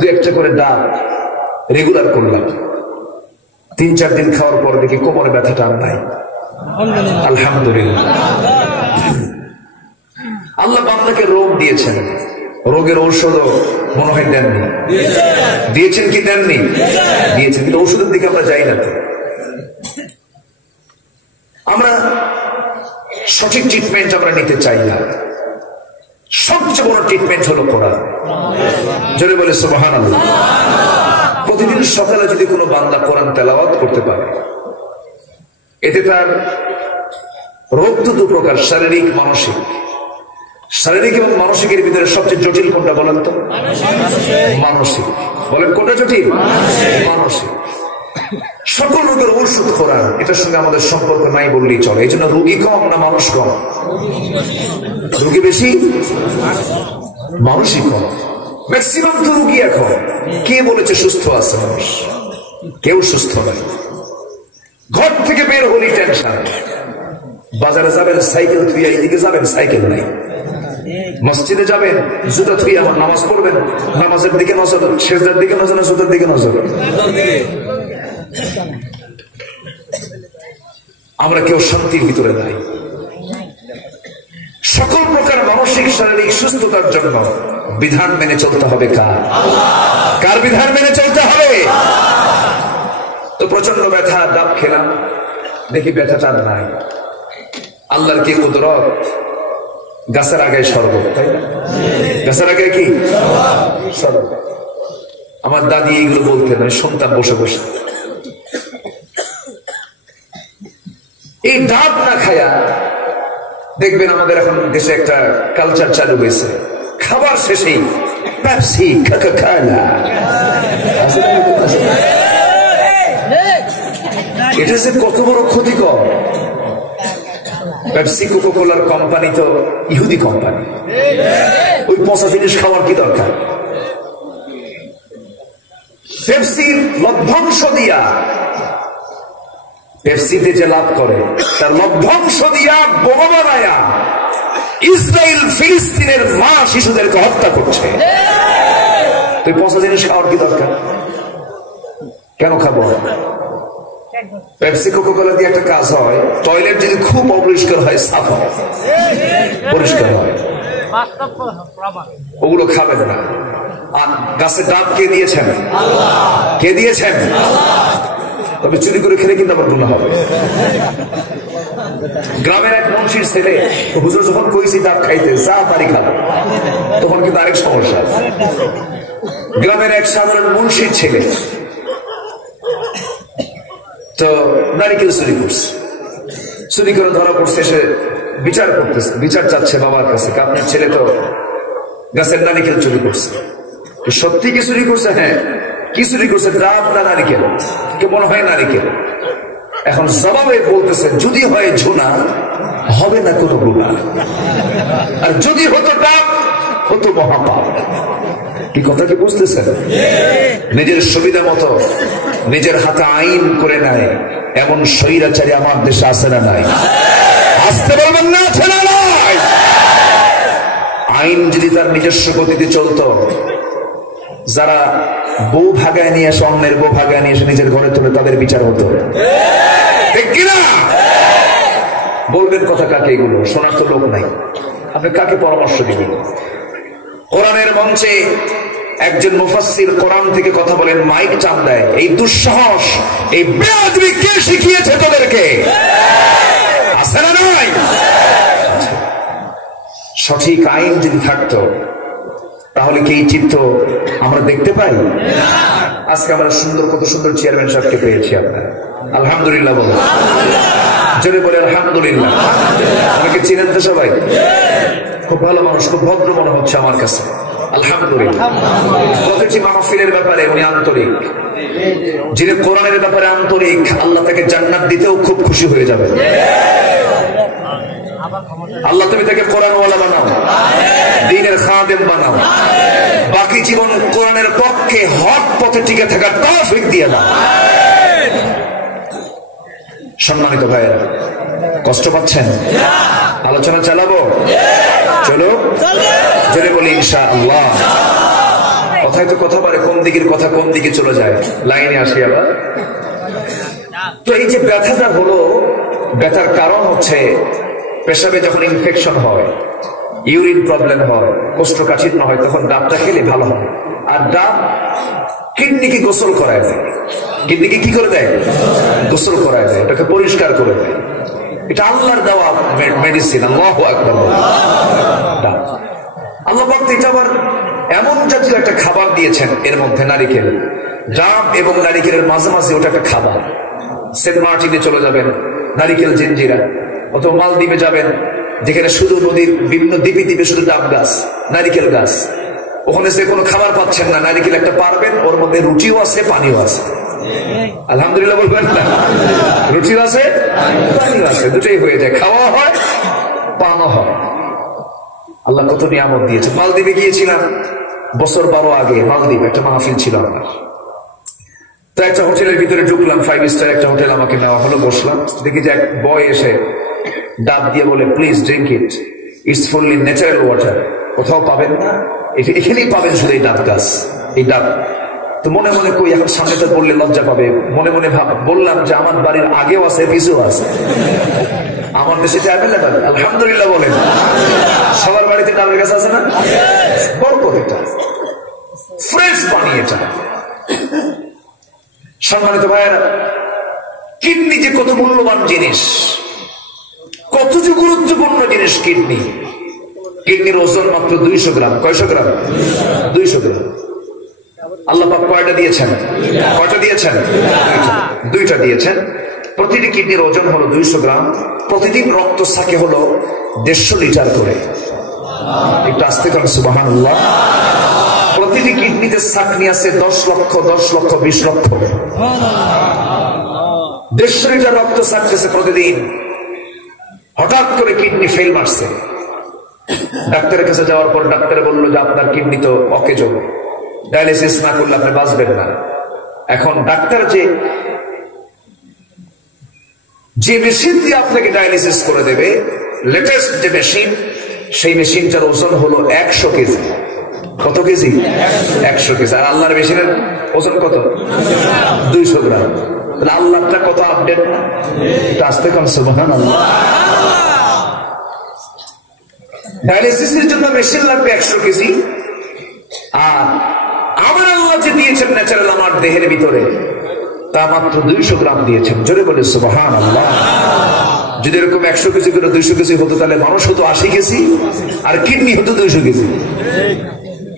2-1টা করে ডাব রেগুলার করলাম। 3-4 দিন খাওয়ার পর দেখি কোমরে ব্যথাটা আর নাই। আলহামদুলিল্লাহ। আল্লাহ বান্দাকে রোগ দিয়েছেন, রোগের ঔষধও মনে হয় দেননি। দিয়েছেন কি দেননি? দিয়েছেন, কিন্তু ঔষধের দিকে আমরা যাই না। তো আমরা সঠিক ট্রিটমেন্ট আমরা নিতে চাই না। সবচেয়ে বড় ট্রিটমেন্ট হলো কোরআন। জোরে বলে সুবহানাল্লাহ। প্রতিদিন সকালে যদি কোনো বান্দা কোরআন তেলাওয়াত করতে পারে, এতে তার রোগ তো 2 প্রকার, শারীরিক মানসিক। শারীরিক এবং মানসিকের ভিতরে সবচেয়ে জটিল কোনটা বলেন তো? মানসিক। বলেন কোনটা জটিল? মানসিক। সকল রোগের ঔষধ কোরআন, এটার সঙ্গে আমাদের সম্পর্ক নাই বললেই চলে। এই জন্য রোগী কম না মানুষ কম? রোগী বেশি, মানুষই কম। ম্যাক্সিমাম তো রোগী এখন। কে বলেছে সুস্থ আছে মানুষ? কেউ সুস্থ নাই। ঘর থেকে বের হলেই টেনশন। বাজারে যাবেন সাইকেল থুইয়া, এইদিকে যাবেন সাইকেল নাই। মসজিদে যাবেন জুতা থুইয়া আমার নামাজ পড়বেন, নামাজের দিকে নজর, সেজদার দিকে নজর, জুতার দিকে নজর। আমরা কেউ শান্তির ভিতরে নাই। সকল প্রকার মানসিক শারীরিক সুস্থতার জন্য বিধান মেনে চলতে হবে কার? কার বিধান মেনে চলতে হবে? তো প্রচন্ড ব্যথা, ডাব খেলাম, দেখি ব্যথাটা নাই। আল্লাহর কি কুদরত! গাছের আগে শরবত, তাই না? গাছের আগে কি শরবত? আমার দাদি এইগুলো বলতেন, আমি শুনতাম বসে বসে। এই ডাব না খায়া দেখবেন আমাদের এখন দেশে একটা কালচার চালু হয়েছে, খাবার শেষেই পেপসি কোকা-কোলা। এটা যে কত বড় ক্ষতিকর। পেপসি কোকা-কোলার কোম্পানি তো ইহুদি কোম্পানি। ওই পচা জিনিস খাওয়ার কি দরকার? পেপসির লভ্যাংশ দিয়া, পেপসিতে যে লাভ করে তার লভ্যাংশ দিয়া বোমা বানায়া ইসরায়েল ফিলিস্তিনের মা শিশুদেরকে হত্যা করছে। তুই পচা জিনিস খাওয়ার কি দরকার? কেন খাবো? পেপসি কোকা-কোলা দিয়ে একটা কাজ হয়, টয়লেট যদি খুব অপরিষ্কার হয়, সাফ হয়, পরিষ্কার হয়, ওগুলো খাবেন না। আর গাছের ডাব কে দিয়েছেন? কে দিয়েছেন? তবে চুরি করে খেলে কিন্তু আবার গুনাহ হবে। গ্রামের এক মুন্সির ছেলে হুজুর যখন কইছি ডাব খাইতে, যা পারি খাবো, তখন কিন্তু আরেক সমস্যা। গ্রামের এক সাধারণ মুন্সির ছেলে তো নারিকেল চুরি করছে, চুরি করে ধরা পড়ছে। সে বিচার করতেছে, বিচার চাচ্ছে বাবার কাছে, আপনার ছেলে তো গাছের নারিকেল চুরি করছে। সত্যি কি চুরি করছে? হ্যাঁ। কি চুরি করছে? ডাব না নারিকেল? কে মনে হয় নারিকেল। এখন জবাবে বলতেছে, যদি হয় ঝুনা হবে না কোনো গুনাহ, আর যদি হতো ডাব হতো মহাপাপ। কি কথা কি বুঝতেছেন? নিজের সুবিধা মতো নিজের হাতে আইন করে নেয়, এমন স্বৈরাচারী আমার দেশে আছে না নাই? আসতে বলবেন না, আছে না নাই? আইন যদি তার নিজস্ব গতিতে চলতো, যারা বউ ভাগায় নিয়ে এসে, অন্যের বউ ভাগায় নিয়ে এসে নিজের ঘরে তুলে তাদের বিচার হতো, ঠিক কিনা? বলবেন কথা কাকে? এগুলো শোনার তো লোক নাই, আপনি কাকে পরামর্শ দিবেন? কোরআনের মঞ্চে একজন মুফাসসির কোরআন থেকে কথা বলেন, মাইক চাপ দেয়। এই দুঃসাহস, এই বেয়াদবি কে শিখিয়েছে তোদেরকে? আছে না নাই? সঠিক আইন যদি থাকতো তাহলে কি এই চিত্র আমরা দেখতে পাই? আজকে আমরা কত সুন্দর চেয়ারম্যান সাহেবকে পেয়েছি। আপনার আলহামদুলিল্লাহ বলো, জোরে বলে আলহামদুলিল্লাহ। আমাকে চিনেন তো সবাই? খুব ভালো মানুষ, খুব ভদ্র মনে হচ্ছে আমার কাছে, আলহামদুলিল্লাহ। প্রতিটি মাহফিলের ব্যাপারে উনি আন্তরিক। যিনি কোরআনের ব্যাপারে আন্তরিক, আল্লাহ তাকে জান্নাত দিতেও খুব খুশি হয়ে যাবে। আল্লাহ তুমি তাকে কোরআনওয়ালা বানাও, দ্বীনের খাদেম বানাও, বাকি জীবন কোরআনের পক্ষে হক পথে টিকে থাকার তৌফিক দিয়ে দাও। সম্মানিত ভাইয়েরা, কষ্ট পাচ্ছেন? আলোচনা চালাবো? চলো, জেনে বলি ইনশাআল্লাহ। কথায় তো কথা বলে, কোন দিকের কথা কোন দিকে চলে যায়, লাইনে আসি আবার। তো এই যে ব্যথাটা হলো, ব্যথার কারণ হচ্ছে পেশাবে যখন ইনফেকশন হয়, ইউরিন প্রবলেম হয়, কোষ্ঠকাঠিন্য হয়, তখন ডাবটা খেলে ভালো হয়। আর ডাব কিডনিকে গোসল করায় দেয়। কিডনিকে কি করে দেয়? গোসল করায় দেয়, এটাকে পরিষ্কার করে দেয়। এটা আল্লাহর দেওয়া মেডিসিন। আল্লাহু আকবার। আল্লাহ পাক এটা আবার এমন জাতীয় একটা খাবার দিয়েছেন, এর মধ্যে নারিকেল। ডাব এবং নারিকেলের মাঝে মাঝে ওটা একটা খাবার। সেন্ট মার্টিনে চলে যাবেন, নারিকেল জিঞ্জিরা, অথবা মালদ্বীপে যাবেন, যেখানে শুধু নদীর বিভিন্ন দ্বীপে দ্বীপে শুধু ডাব গাছ, নারিকেল গাছ। ওখানে সে কোনো খাবার পাচ্ছেন না, নারিকেল একটা পারবেন, ওর মধ্যে রুটিও আছে, পানিও আছে। আলহামদুলিল্লাহ বলবেন না? রুটিও আছে, পানিও আছে, দুটোই হয়ে যায়, খাওয়া হয়, পানও হয়। আল্লাহ কত নিয়ামত দিয়েছে। মালদ্বীপে গিয়েছিলাম বছর 12 আগে, মালদ্বীপ একটা মাহফিল ছিল আমার। তো একটা হোটেলের ভিতরে ঢুকলাম, 5 স্টার একটা হোটেল, আমাকে নেওয়া হলো, বসলাম। দেখি যে এক বয় এসে ডাব দিয়ে বলে, please drink it, it's fully natural water, কোথাও পাবেন না, এখানেই পাবেন শুধু এই ডাব গাছ, এই ডাব। তো মনে মনে কই, এখন সামনে তো বললে লজ্জা পাবে, মনে মনে বললাম যে আমার বাড়ির আগেও আছে, পিছুও আছে, আমার দেশে অ্যাভেলেবল। আলহামদুলিল্লাহ বলেন। সবার বাড়িতে ডাবের গাছ আছে না? বরকত, এটা ফ্রেশ পানি, এটা। সম্মানিত ভাইয়েরা, কিডনি যে কত মূল্যবান জিনিস, কত যে গুরুত্বপূর্ণ জিনিস কিডনি। কিডনির ওজন মাত্র 200 গ্রাম। কয়শো গ্রাম? 200 গ্রাম। আল্লাহ পাক কয়টা দিয়েছেন? কয়টা দিয়েছেন? দুইটা দিয়েছেন। প্রতিটি কিডনির ওজন হলো 200 গ্রাম। প্রতিদিন রক্ত সাকে হলো 150 লিটার করে। একটু আস্তে করেন সুবহানাল্লাহ। প্রতিটি কিডনিতে সাকনি আছে 10 লক্ষ, 10 লক্ষ, 20 লক্ষ। 150 লিটার রক্ত সাকতেছে প্রতিদিন। হঠাৎ করে কিডনি ফেল মারছে। ডাক্তারের কাছে যাওয়ার পর ডাক্তার বললো যে আপনার কিডনি তো অকেজো, ডায়ালিসিস না করলে আপনি বাঁচবেন না। এখন ডাক্তার যে মেশিন দিয়ে আপনাকে ডায়ালিসিস করে দেবে, লেটেস্ট যে মেশিন, সেই মেশিনটার ওজন হলো 100 কেজি। কত কেজি? 100 কেজি। আর আল্লাহর মেশিনের ওজন কত? 200 গ্রাম। তাহলে আল্লাহটা কত আপডেট না? আস্তে কম সুবহানাল্লাহ। ডায়ালিসিসের জন্য মেশিন লাগবে 100 কেজি। আর আমার আল্লাহ যে দিয়েছেন ন্যাচারাল আমার দেহের ভিতরে, তা মাত্র 200 গ্রাম দিয়েছেন। জোরে বলে সুবহানাল্লাহ। যদি এরকম 100 কেজি করে 200 কেজি হতো, তাহলে মানুষ হতো 80 কেজি, আর কিডনি হতো 200 কেজি।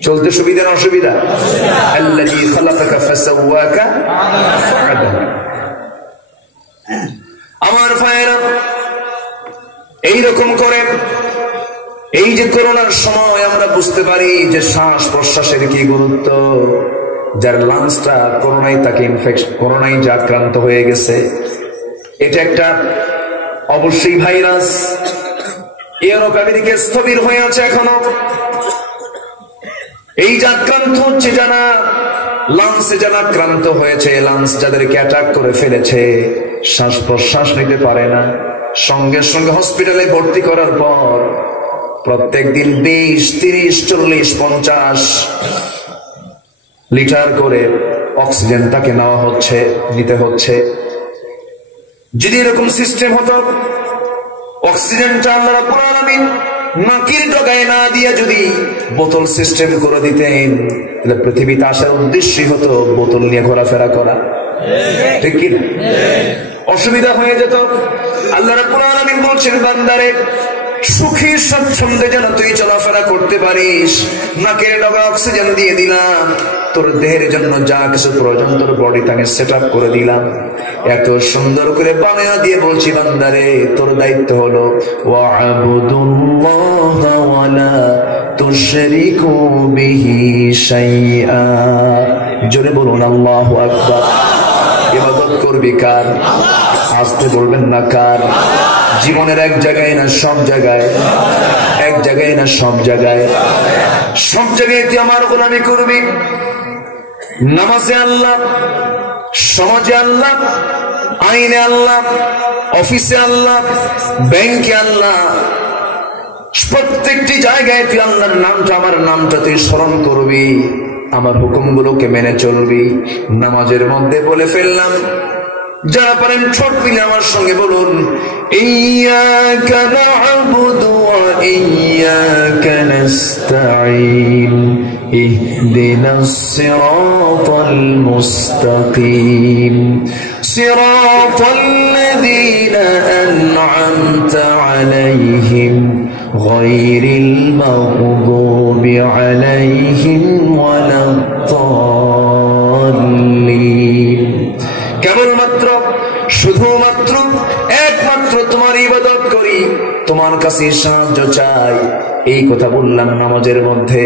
চলতে সুবিধা না অসুবিধা? আল্লাযী খালাকাকা ফাসাওয়াকা ফাআদাল। আমার ভাইয়েরা, এইরকম করে এই যে করোনার সময় আমরা বুঝতে পারি যে শ্বাস প্রশ্বাসের কি গুরুত্ব। যার লাংসটা করোনায়, তাকে ইনফেকশন, করোনায় যে আক্রান্ত হয়ে গেছে, এটা একটা অবশ্যই ভাইরাস। ইউরোপ আমেরিকা স্থবির হয়ে আছে এখনো। এই যে আক্রান্ত হচ্ছে যারা, লাংসে যারা আক্রান্ত হয়েছে, লাংস যাদেরকে অ্যাটাক করে ফেলেছে, শ্বাস প্রশ্বাস নিতে পারে না, সঙ্গে সঙ্গে হসপিটালে ভর্তি করার পর প্রত্যেক দিন 20, 30, 40, 50 লিটার করে অক্সিজেন তাকে নেওয়া হচ্ছে, নিতে হচ্ছে। যদি এরকম সিস্টেম হতো, অক্সিজেনটা আল্লাহ রাব্বুল আলামিন নাকির ডগায় না দিয়ে যদি বোতল সিস্টেম করে দিতেন, তাহলে পৃথিবীতে আসার উদ্দেশ্যই হতো বোতল নিয়ে ঘোরাফেরা করা, ঠিক কি? অসুবিধা হয়ে যেত। আল্লাহ রাব্বুল আলামিন বলছেন, বান্দারে সুখী স্বচ্ছন্দে যেন তুই চলাফেরা করতে পারিস, নাকের ডগা অক্সিজেন দিয়ে দিলাম, তোর দেহের জন্য যা কিছু প্রয়োজন তোর বডি তাকে সেট আপ করে দিলাম, এত সুন্দর করে বানায়া দিয়ে বলছি, বান্দারে তোর দায়িত্ব হলো ওয়া'বুদুল্লাহা ওয়ালা তুশরিকু বিহি শাইআ। জোরে বলুন আল্লাহু আকবার। ইবাদত করবি কার? আস্তে বলবেন না কার? জীবনের এক জায়গায় না সব জায়গায়, এক জায়গায় না সব জায়গায়, সব জায়গায় তুই আমার গোলামি করবি। নামাজে আল্লাহ, সমাজে আল্লাহ, আইনে আল্লাহ, অফিসে আল্লাহ, ব্যাংকে আল্লাহ, প্রত্যেকটি জায়গায় তুই আল্লাহর নামটা, আমার নামটা তুই স্মরণ করবি, আমার হুকুমগুলোকে মেনে চলবি। নামাজের মধ্যে বলে ফেললাম, যারা পারেন ঠোঁট মিলে আমার সঙ্গে বলুন, ইয়্যাকা না'বুদু ওয়া ইয়্যাকা নাস্তাঈন ইহদিনাস সিরাতাল মুস্তাকিম সিরাতাল লাযীনা আন'আমতা আলাইহিম গায়রিল মাগদুবি আলাইহিম ওয়ালাদ-দাল্লিন। কেবলমাত্র, শুধুমাত্র, একমাত্র তোমার ইবাদত করি, তোমার কাছে সাহায্য চাই, এই কথা বললাম নামাজের মধ্যে।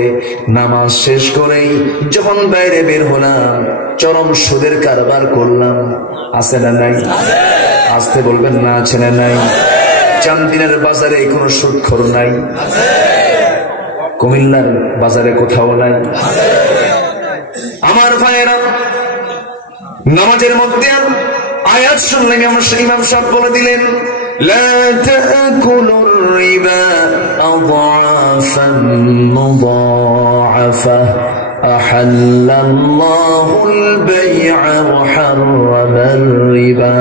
নামাজ শেষ করেই যখন বাইরে বের হলাম, চরম সুদের কারবার করলাম, আছে না নাই? আসতে বলবেন না, আছে না নাই? চান্দিনের বাজারে কোনো সুদখোর নাই, কুমিল্লার বাজারে কোথাও নাই। আমার ভাইয়েরা, নামাজের মধ্যে আয়াত শুনলেন, ইমাম সাহেব বলে দিলেন, লা তাকুলুর রিবা আযআফান মুদাআফা আহাল্লাল্লাহুল বাই'a ওয়া হাররামার রিবা।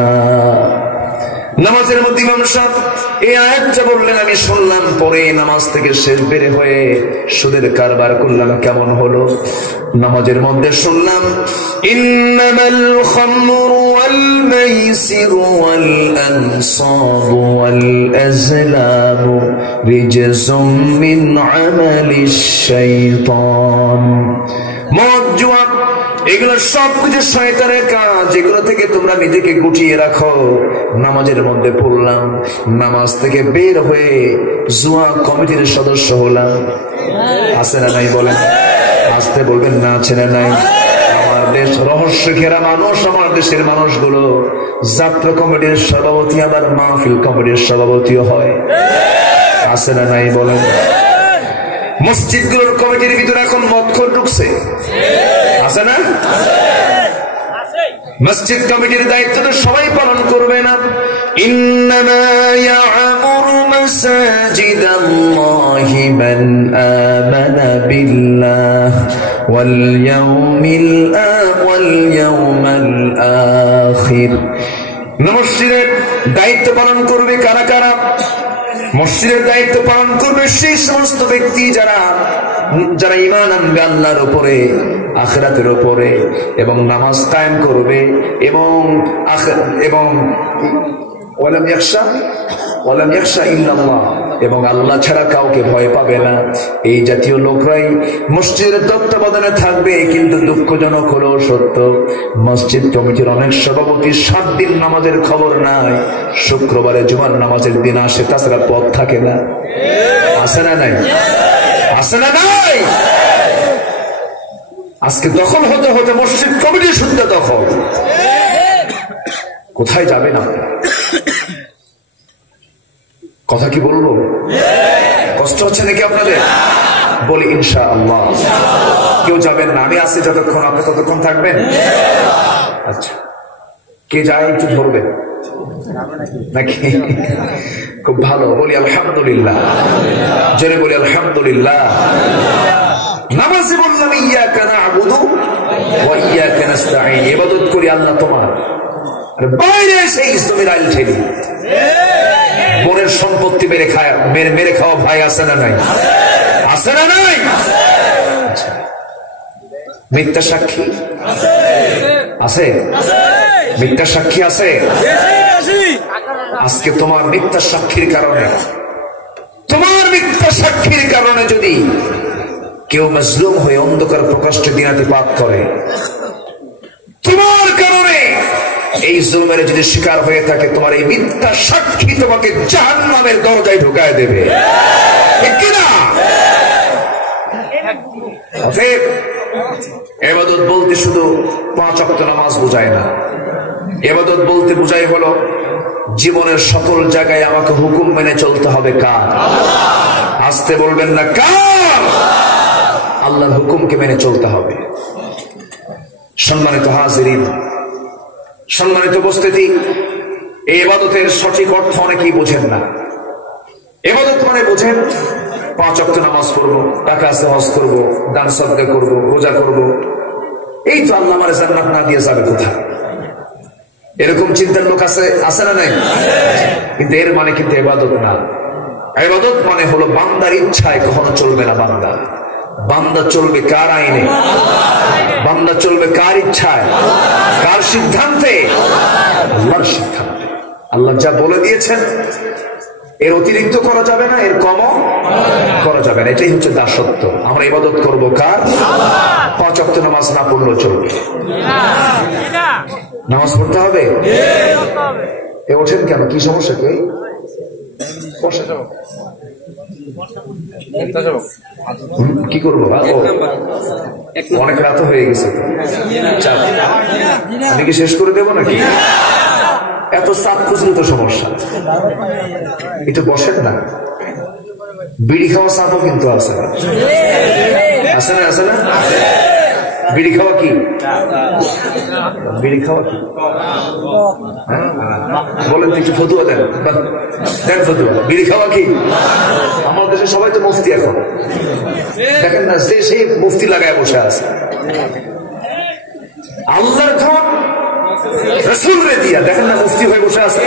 নামাজের মধ্যে ইমাম সাহেব এই আয়াতটা বললেন, আমি শুনলাম, পরে নামাজ থেকে শেষ বের হয়ে সুদের কারবার করলাম, কেমন হলো? নামাজের মধ্যে শুনলাম, ইন্নামাল খামরু ওয়াল মাইসিরু ওয়াল আনসাবু ওয়াল আজলামু রিজসুম মিন আমালিশ শাইতান। মদ, জুয়া, এগুলো সবকিছু শয়তানের কাজ, এগুলো থেকে তোমরা নিজেকে গুটিয়ে রাখো। নামাজের মধ্যে পড়লাম, নামাজ থেকে বের হয়ে জুয়া কমিটির সদস্য হলাম, আছে না নাই? বলেন, আসতে বলবেন না, আছে না নাই? আমার দেশ রহস্য ঘেরা মানুষ, আমার দেশের মানুষগুলো যাত্রা কমিটির সভাপতি, আবার মাহফিল কমিটির সভাপতিও হয়, আছে না নাই? বলেন, মসজিদগুলোর কমিটির ভিতরে এখন মদখোর ঢুকছে, আছে না? মসজিদ কমিটির দায়িত্ব তো সবাই পালন করবে না। ইন্নামা ইয়া'মুরু মাসাজিদাল্লাহি মান আমানা বিল্লাহি ওয়াল ইয়াউমাল আখির। মসজিদের দায়িত্ব পালন করবে কারা কারা? মসজিদের দায়িত্ব পালন করবে সেই সমস্ত ব্যক্তি যারা ঈমান আনবে আল্লাহর উপরে, আখিরাতের উপরে, এবং নামাজ কায়েম করবে, এবং ওয়ালাম ইয়াখশা ইল্লাল্লাহ, এবং আল্লাহ ছাড়া কাউকে ভয় পাবে না। এই জাতীয় লোকরাই মসজিদের তত্ত্বাবধানে থাকবে। কিন্তু দুঃখজনক হলো সত্য, মসজিদ কমিটির অনেক সভাপতি 7 দিন নামাজের খবর নাই, শুক্রবারে জুমার নামাজের দিন আসে, তাছাড়া পথ থাকে না, আছে না নাই? আছে না নাই? আজকে দখল হতে হতে মসজিদ কমিটি শুদ্ধ দখল। কোথায় যাবেন আপনারা? কথা কি বলবো? কষ্ট হচ্ছে নাকি আপনাদের? বলি ইনশাআল্লাহ। কেউ যাবেন না? আমি আছি যতক্ষণ, আপনি ততক্ষণ থাকবেন? আচ্ছা, কে যায় একটু ধরবেন নাকি? খুব ভালো, বলি আলহামদুলিল্লাহ। জোরে বলি আলহামদুলিল্লাহ। নামাজে বললাম ইয়াকা না'বুদু ওয়া ইয়াকা নাস্তাঈন, ইবাদত করি আল্লাহ তোমার। আর বাইরে সেই ইসলামের আইল ঠেলি, বোনের সম্পত্তি মেরে খাওয়া ভাই আছে না নাই? আছে না নাই? মিথ্যা সাক্ষী আছে? মিথ্যা সাক্ষী আছে? আজকে তোমার মিথ্যা সাক্ষীর কারণে, তোমার মিথ্যা সাক্ষীর কারণে যদি কেউ মজলুম হয়ে অন্ধকার প্রকাশ্যে দিনাতিপাত করে, তোমার কারণে এই জুলুমের যদি শিকার হয়ে থাকে, তোমার এই মিথ্যা সাক্ষী তোমাকে জাহান্নামের দরজায় ঢুকায় দেবে, ঠিক কিনা? ইবাদত বলতে শুধু 5 ওয়াক্ত নামাজ বোঝায় না। ইবাদত বলতে বোঝাই হলো জীবনের সকল জায়গায় আমাকে হুকুম মেনে চলতে হবে। কার? আসতে বলবেন না, কার? আল্লাহর হুকুমকে মেনে চলতে হবে। সম্মানিত হাজিরিন, সম্মানিত উপস্থিতি, এই ইবাদতের সঠিক অর্থ অনেকেই বোঝেন না। ইবাদত মানে বোঝেন 5 ওয়াক্ত নামাজ পড়বো, টাকা আছে হজ করবো, দান সদকা করবো, রোজা করবো, এই তো আল্লাহ আমার জান্নাত না দিয়ে যাবে কোথায়? এরকম চিন্তার লোক আছে, আছে না নাই? কিন্তু এর মানে কিন্তু ইবাদত না। ইবাদত মানে হলো বান্দার ইচ্ছায় কখনো চলবে না। বান্দা চলবে কার আইনে? বান্দা চলবে কার ইচ্ছায়? কার সিদ্ধান্তে? আল্লাহর সিদ্ধান্তে। আল্লাহ যা বলে দিয়েছেন এর অতিরিক্ত করা যাবে না, এর কমও করা যাবে না। এটাই হচ্ছে দাসত্ব। আমরা ইবাদত করবো কার? 5 ওয়াক্ত নামাজ না পড়লেও চলবে। নামাজ পড়তে হবে। এ ওঠেন কেন? কি সমস্যা? কে কি করবো? অনেক রাত হয়ে গেছে, আমি কি শেষ করে দেবো নাকি? এত চাপ খুঁজলে তো সমস্যা। এটা বসেন না, বিড়ি খাওয়া চাপও কিন্তু আছে, আছে না? আছে না? বিড়ি খাওয়া কি? বিড়ি খাওয়া কি বলেন তো, একটু ফতুয়া দেন। দেন ফতুয়া। বিড়ি খাওয়া কি? আমার দেশে সবাই তো মুফতি এখন, দেখেন না, সেই মুফতি লাগায় বসে আছে। আল্লাহর ধন রাসূলরে দিয়া দেখেন না মুফতি হয়ে বসে আছে।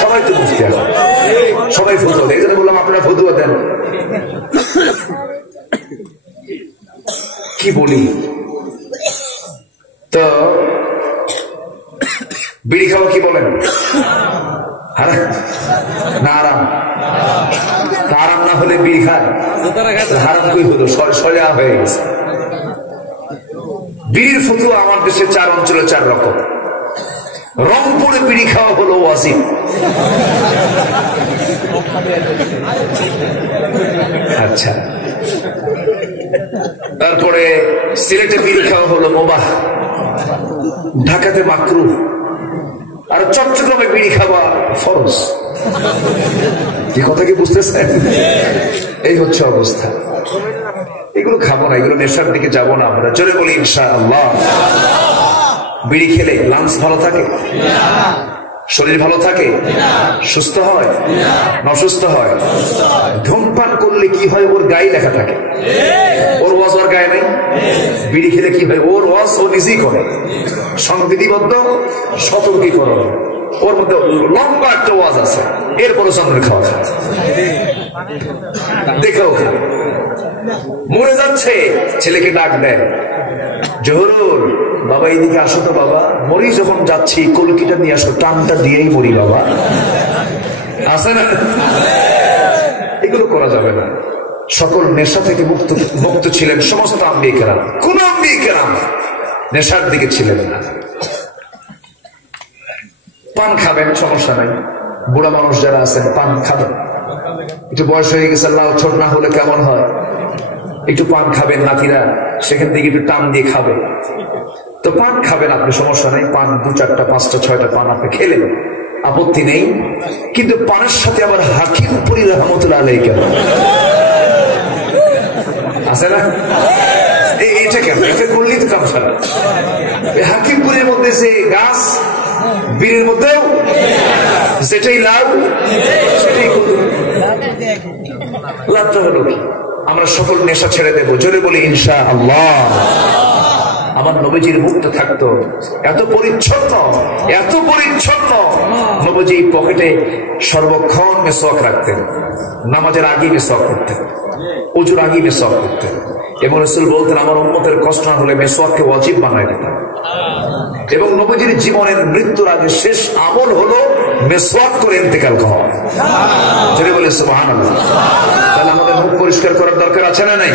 সবাই তো মুফতি এখন, সবাই ফতুয়া দেয়। এই জন্য বললাম আপনারা ফতুয়া দেন। কি বলি তো, বিড়ি খাওয়া কি বলেন? না আরাম? আরাম না হলে বিড়ি খায়? হারাম কই হলো? সজা হয়ে গেছে। বিড়ির ফতুয়া আমার দেশে 4 অঞ্চলে 4 রকম। রংপুরে বিড়ি খাওয়া হলো ওয়াজিব। আচ্ছা, তারপরে সিলেটে বিড়ি খাওয়া হলো মুবাহ, ঢাকাতে মাকরুহ, আর চট্টগ্রামে বিড়ি খাওয়া ফরজ। কি কথা কি বুঝতেছেন? এই হচ্ছে অবস্থা। এগুলো খাবো না, এগুলো নেশার দিকে যাবো না আমরা। জোরে বলি ইনশাআল্লাহ। বিড়ি খেলে লাংস ভালো থাকে, শরীর ভালো থাকে, সুস্থ হয় না অসুস্থ হয়? ধূমপান করলে কি হয়? ওর গায়ে লেখা থাকে, ওর ওয়াজ ওর গায়ে নেই। বিড়ি খেলে কি হয়? ওর ওয়াজ ও নিজেই করে, সংবিধিবদ্ধ সতর্কীকরণ, ওর মধ্যে লম্বা একটা ওয়াজ আছে, এরপরও সামনে খাওয়া যায়। দেখো মরে যাচ্ছে, ছেলেকে ডাক দেয়, জহুরুল বাবা এইদিকে আসো তো বাবা, মরি যখন যাচ্ছি কলকিটা নিয়ে আসো, টানটা দিয়েই মরি বাবা। আছে না? এগুলো করা যাবে না। সকল নেশা থেকে মুক্ত ছিলেন সমস্ত আম্বিয়া কেরাম। কোন আম্বিয়া কেরাম নেশার দিকে ছিলেন না। পান খাবেন, সমস্যা নাই। বুড়া মানুষ যারা আছেন পান খাবেন, একটু বয়স হয়ে গেছে, লাল ছোট না হলে কেমন হয়? একটু পান খাবেন, নাতিরা সেখান থেকে একটু টান দিয়ে খাবে, তো পান খাবেন আপনি, সমস্যা নেই। পান 2, 4, 5, 6টা পান আপনি খেলেন, আপত্তি নেই। কিন্তু পানের সাথে আবার হাকিম পুরী রহমতুল্লাহ আলাইহি কেন? আছে না? এটা কেন? এটা করলেই তো কাম সারা। হাকিমপুরের মধ্যে যে গাছ, বীরের মধ্যেও যেটাই লাভ সেটাই লাভটা হলো কি? আমরা সকল নেশা ছেড়ে দেবো, জোরে বলি ইনশাআল্লাহ। আমার নবীজির মুখটা থাকতো এত পরিচ্ছন্ন, এত পরিচ্ছন্ন। নবীজি পকেটে সর্বক্ষণ মেসওয়াক রাখতেন, নামাজের আগে মেসওয়াক করতেন, ওজুর আগে মেসওয়াক করতেন। এবং রাসূল বলতেন আমার উম্মতের কষ্ট না হলে মেসওয়াককে ওয়াজিব বানায় দিতাম। এবং নবীজির জীবনের মৃত্যুর আগে শেষ আমল হলো মেসওয়াক করে ইন্তেকাল করা। যদি বলে সুবহানাল্লাহ। তাহলে আমাদের মুখ পরিষ্কার করার দরকার আছে না নাই?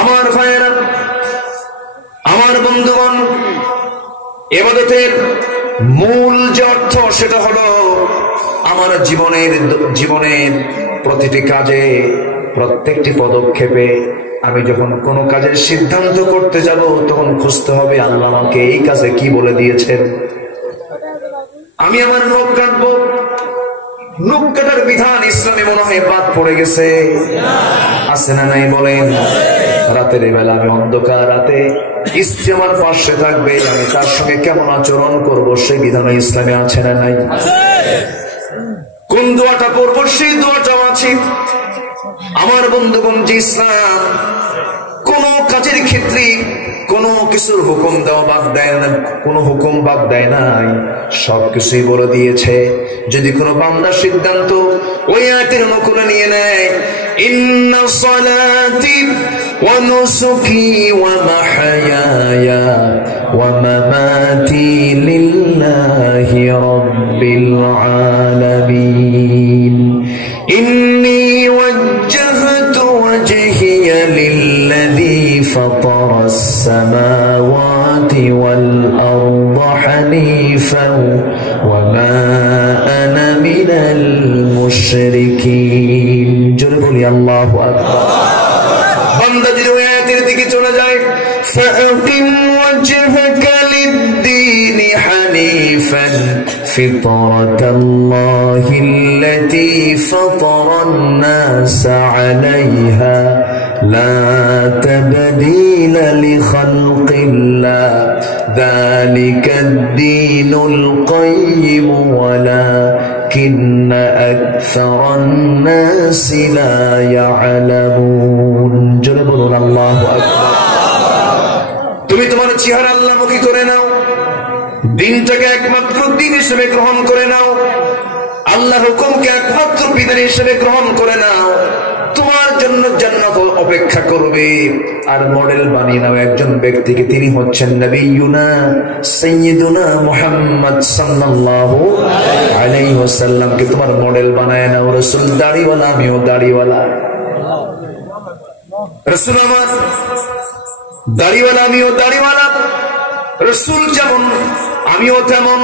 আমার ভাইয়েরা, আমার বন্ধুগণ, ইবাদতের মূল যে অর্থ সেটা হলো আমার জীবনের প্রতিটি কাজে, প্রত্যেকটি পদক্ষেপে আমি যখন কোন কাজের সিদ্ধান্ত করতে যাব তখন খুঁজতে হবে আল্লাহ আমাকে এই কাজে কি বলে দিয়েছেন। আমি আমার নখ কাটবো, নখ কাটার বিধান ইসলামে মনে হয় বাদ পড়ে গেছে, আছে না নাই বলেন? রাতের বেলা আমি অন্ধকার রাতে স্ত্রী আমার পাশে থাকবে, আমি তার সঙ্গে কেমন আচরণ করব সেই বিধান ইসলামে আছে না নাই? কোন দোয়াটা পড়বো সেই দোয়াটাও আছে। আমার বন্ধুগণ, যে ইসলাম কোন কাজের ক্ষেত্রে কোন কিছুর হুকুম দেওয়া বাদ দেয় না, কোন হুকুম বাদ দেয় নাই, সবকিছুই বলে দিয়েছে। যদি কোন বান্দা সিদ্ধান্ত ওই আয়াতের অনুকূলে নিয়ে নেয়, ইন্না সালাতি ওয়া নুসুকি ওয়া মাহইয়ায়া ওয়া মামাতি লিল্লাহি রাব্বিল আলামিন ইন্নী ওয়াজ্জাহতু ওয়াজহিয়া লিল্লাযী ফাতারাস সামাওয়াতি ওয়াল আরদা হানিফান ওয়া মা আনা মিনাল মুশরিকিন। জোরে বলি আল্লাহু আকবার। বান্দা যদি ওই আয়াতের দিকে চলে যায়, ফাআকিম ওয়াজহাকা লিদ-দীনি হানিফান ফিতরাতাল্লাহিল্লাতী ফাতারান-নাসা আলাইহা লা তাবদীলা লিখালকিল্লাহ যালিকাদ-দীনুল কাইয়্যিম ওয়ালাকিন্না আকসারান-নাসি লা ইয়া'লামুন। জোরে বলুন আল্লাহু আকবার। তুমি তোমার চেহারা আল্লাহমুখী করে নাও, দিনটাকে একমাত্র দিন হিসেবে গ্রহণ করে নাও, আল্লাহর হুকুমকে একমাত্র বিধান হিসেবে গ্রহণ করে নাও। তোমার জন্য জান্নাত অপেক্ষা করবে। আর মডেল বানিয়ে নাও একজন ব্যক্তিকে, তিনি হচ্ছেন নবিয়ুনা সাইয়্যিদুনা মুহাম্মদ সাল্লাল্লাহু আলাইহি ওয়াসাল্লামকে তোমার মডেল বানায় নাও। রাসূল দাড়িওয়ালা, আমিও দাড়িওয়ালা। রাসূল আমার দাড়িওয়ালা, আমিও দাড়িওয়ালা। রাসূল যেমন আমিও তেমন।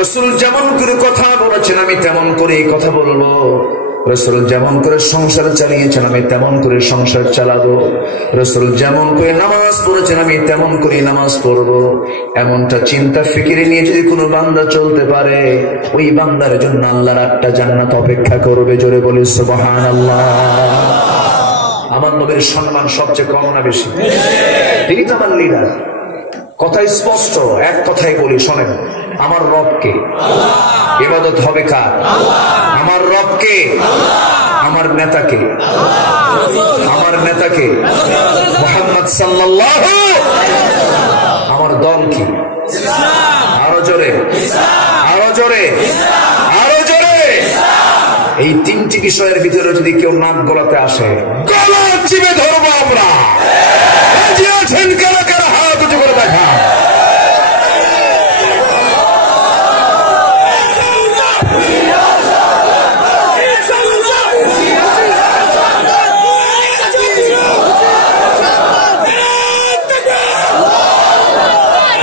রাসূল যেমন করে কথা বলেছেন আমি তেমন করে কথা বলবো। রাসূল যেমন করে সংসার চালিয়েছেন আমি তেমন করে সংসার চালাবো। রাসূল যেমন করে নামাজ পড়েছেন আমি তেমন করে নামাজ পড়বো। এমনটা চিন্তা ফিকিরে নিয়ে যদি কোনো বান্দা চলতে পারে, ওই বান্দার জন্য আল্লাহর একটা জান্নাত অপেক্ষা করবে। জোরে বলি সুবহানাল্লাহ। আমার নবীর সম্মান সবচেয়ে কম না বেশি? তিনি তো আমার লিডার। কথা স্পষ্ট, এক কথাই বলি, শোনেন। আমার রবকে ইবাদত হবে কার? আমার রবকে। আমার নেতাকে, আমার নেতাকে মুহাম্মদ সাল্লাল্লাহু। আমার দল কি? আরো জোরে, আরো জোরে, আরো জোরে। এই তিনটি বিষয়ের ভিতরে যদি কেউ নাক গলাতে আসে, গলা চিপে ধরবো আমরা। রাজি আছেন কারা কারা? হাত উঁচু করে দেখা।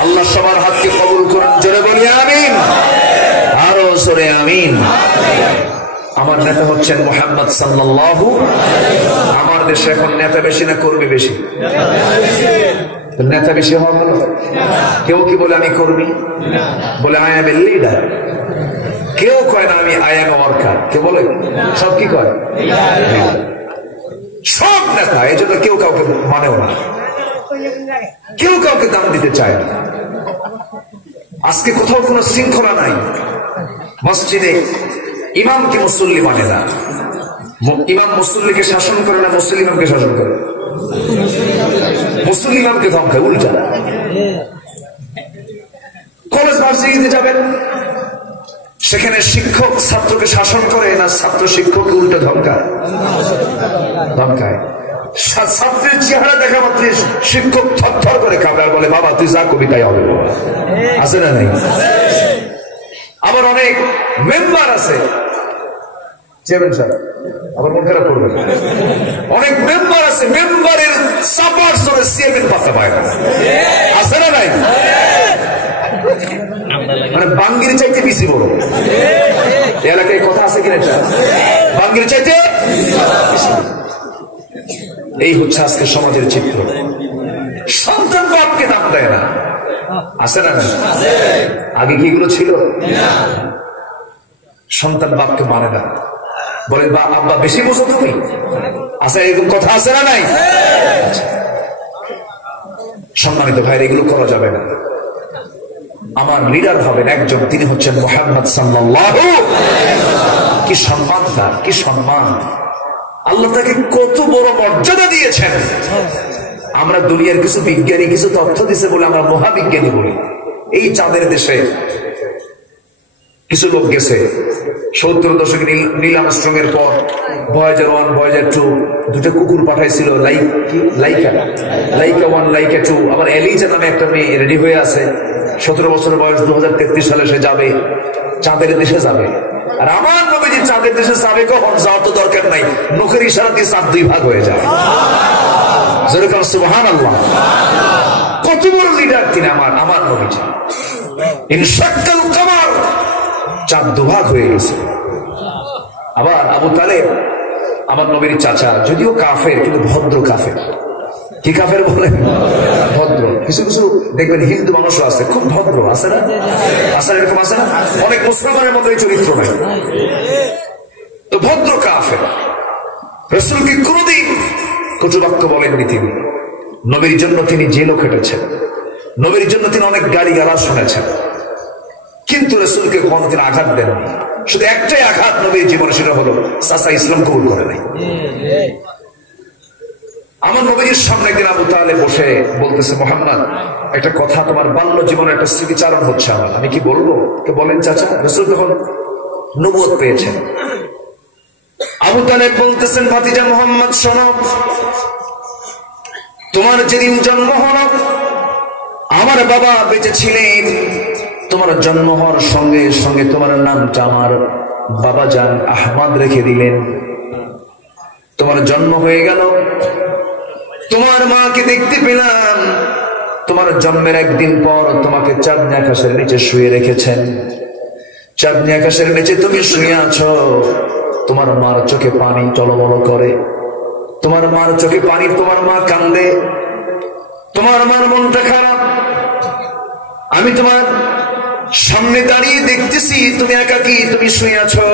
আল্লাহ সবার হাতকে কবুল করুন। জোরে বলি আমিন, আরো জোরে আমিন। আমার নেতা হচ্ছেন মুহাম্মদ সাল্লাল্লাহু। আমার দেশে এখন নেতা বেশি না কর্মী বেশি? নেতা বেশি হওয়া ভালো। কেউ কি বলে আমি কর্মী? বলে আই এম এ লিডার। কেউ কয় না আমি আই এম ওয়ার্কার, কে বলে? সব কি কয়? সব নেতা। এই জন্য কেউ কাউকে মানেও না, কেউ কাউকে দাম দিতে চায় না। আজকে কোথাও কোনো শৃঙ্খলা নাই। মসজিদে ইমামকে মুসল্লি মানে না, ইমাম মুসল্লিকে শাসন করে না, মুসল্লি ইমামকে শাসন করে। মুসল্লি ইমামকে ধমকায়, উল্টা। কলেজ ভার্সিটিতে যাবেন, সেখানে শিক্ষক ছাত্রকে শাসন করে না, ছাত্র শিক্ষককে উল্টা ধমকায়। ছাত্রের চেহারা দেখা মাত্র শিক্ষক থরথর করে কাঁপে আর বলে বাবা তুই যা কবিতায় হবে। আছে না নাই? আবার অনেক মেম্বার আছে, চেয়ারম্যান সাহেব আবার মন খারাপ করবেন, অনেক মেম্বার আছে মেম্বারের সাপার সরে চেয়ারম্যান পাতা পায় না। আছে না নাই? মানে বাঙ্গির চাইতে বেশি বড় এলাকায় কথা আছে কিনা? বাঙ্গির চাইতে। এই হচ্ছে আজকে সমাজের চিত্র। সন্তান বাপকে দাম দেয় না। আছে না? আগে কি এগুলো ছিল? সন্তান বাপকে মানে না, বলে বা আব্বা বেশি বোঝো তুমি। আচ্ছা, এরকম কথা আছে না নাই? সম্মানিত ভাইরা, এগুলো করা যাবে না। আমার লিডার হবেন একজন, তিনি হচ্ছেন মুহাম্মদ সাল্লাল্লাহু। কি সম্মান তার, কি সম্মান! আল্লাহ তাকে কত বড় মর্যাদা দিয়েছেন। আমরা দুনিয়ার কিছু বিজ্ঞানী কিছু তথ্য দিছে বলে আমরা মহাবিজ্ঞানী বলি। এই চাঁদের দেশে কিছু লোক গেছে 70 দশকে, নীল আর্মস্ট্রং এর পর ভয়েজার 1 ভয়েজার 2 দুটো কুকুর পাঠাইছিল, লাইকা 1 লাইকা 2। আবার এলিজা নামে একটা মেয়ে রেডি হয়ে আছে, 17 বছর বয়স, 2033 সালে সে যাবে চাঁদের দেশে যাবে। আর আমার নবীজি চাঁদের দেশে যাবে কখন? যাওয়ার তো দরকার নাই, মুখের ইশারা দিয়ে চাঁদ 2 ভাগ হয়ে যায়। সুবহানাল্লাহ। কত বড় লিডার তিনি, আমার নবীজি। ইনশাক্কাল কমার, চাঁদ 2 ভাগ হয়ে গেছে। আবার আবু তালেব আমার নবীর চাচা, যদিও কাফের কিন্তু ভদ্র কাফের। কি কাফের বলেন? ভদ্র। কিছু কিছু দেখবেন হিন্দু মানুষও আছে খুব ভদ্র, আছে না? আছে, এরকম আছে না? অনেক মুসলমানের মধ্যে এই চরিত্র নাই, তো ভদ্র কাফের। রাসূলকে কোনদিন কটুবাক্য বলেননি তিনি। নবীর জন্য তিনি জেলও খেটেছেন, নবীর জন্য তিনি অনেক গালিগালাজ শুনেছেন, কিন্তু রাসূলকে কোনদিন আঘাত দেননি। শুধু একটাই আঘাত নবীর জীবনে, সেটা হলো চাচা ইসলাম কবুল করে নাই। আমার নবীর সামনে একদিন আবু তালেব বসে বলতেছে, মুহাম্মদ একটা কথা, তোমার বাল্য জীবনে একটা স্মৃতিচারণ হচ্ছে আমার, আমি কি বলবো? কে বলেন চাচা। রাসূল তখন নবুয়ত পেয়েছেন। আবু তালেব বলতেছেন, ভাতিজা মুহাম্মদ শোনো, তোমার যেদিন জন্ম হলো আমার বাবা বেঁচে ছিলেন, তোমার জন্ম হওয়ার সঙ্গে সঙ্গে তোমার নামটা আমার বাবা জান আহমদ রেখে দিলেন। তোমার জন্ম হয়ে গেল, তোমার মাকে দেখতে পেলাম, তোমার জন্মের একদিন পর তোমাকে চাঁদনি আকাশের নিচে শুয়ে রেখেছেন। চাঁদনি আকাশের নিচে তুমি শুয়ে আছো, তোমার মার চোখে পানি টলমল করে, তোমার মার চোখে পানি, তোমার মা কান্দে, তোমার মার মনটা খারাপ। আমি তোমার সামনে দাঁড়িয়ে দেখতেছি তুমি একাকী, তুমি শুয়ে আছো,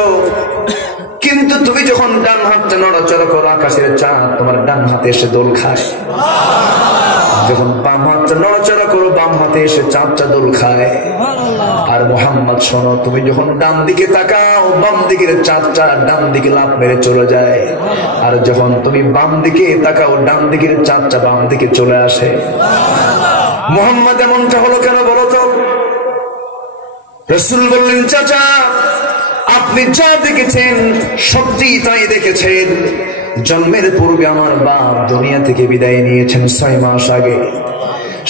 কিন্তু তুমি যখন ডান হাতটা নড়াচড়া করো আকাশের চাঁদ তোমার ডান হাতে এসে দোল খায়, যখন বাম হাতটা নড়াচড়া করো বাম হাতে এসে চাঁদটা দোল খায়। আর মুহাম্মদ শোনো, তুমি যখন ডান দিকে তাকাও বাম দিকের চাঁদটা ডান দিকে লাফ মেরে চলে যায়, আর যখন তুমি বাম দিকে তাকাও ডান দিকের চাঁদটা বাম দিকে চলে আসে। মুহাম্মদ এমনটা হলো কেন বলো তো? রাসূল বললেন, চাচা আপনি যা দেখেছেন সত্যি তাই দেখেছেন। জন্মের পূর্বে আমার বাপ দুনিয়া থেকে বিদায় নিয়েছেন 6 মাস আগে।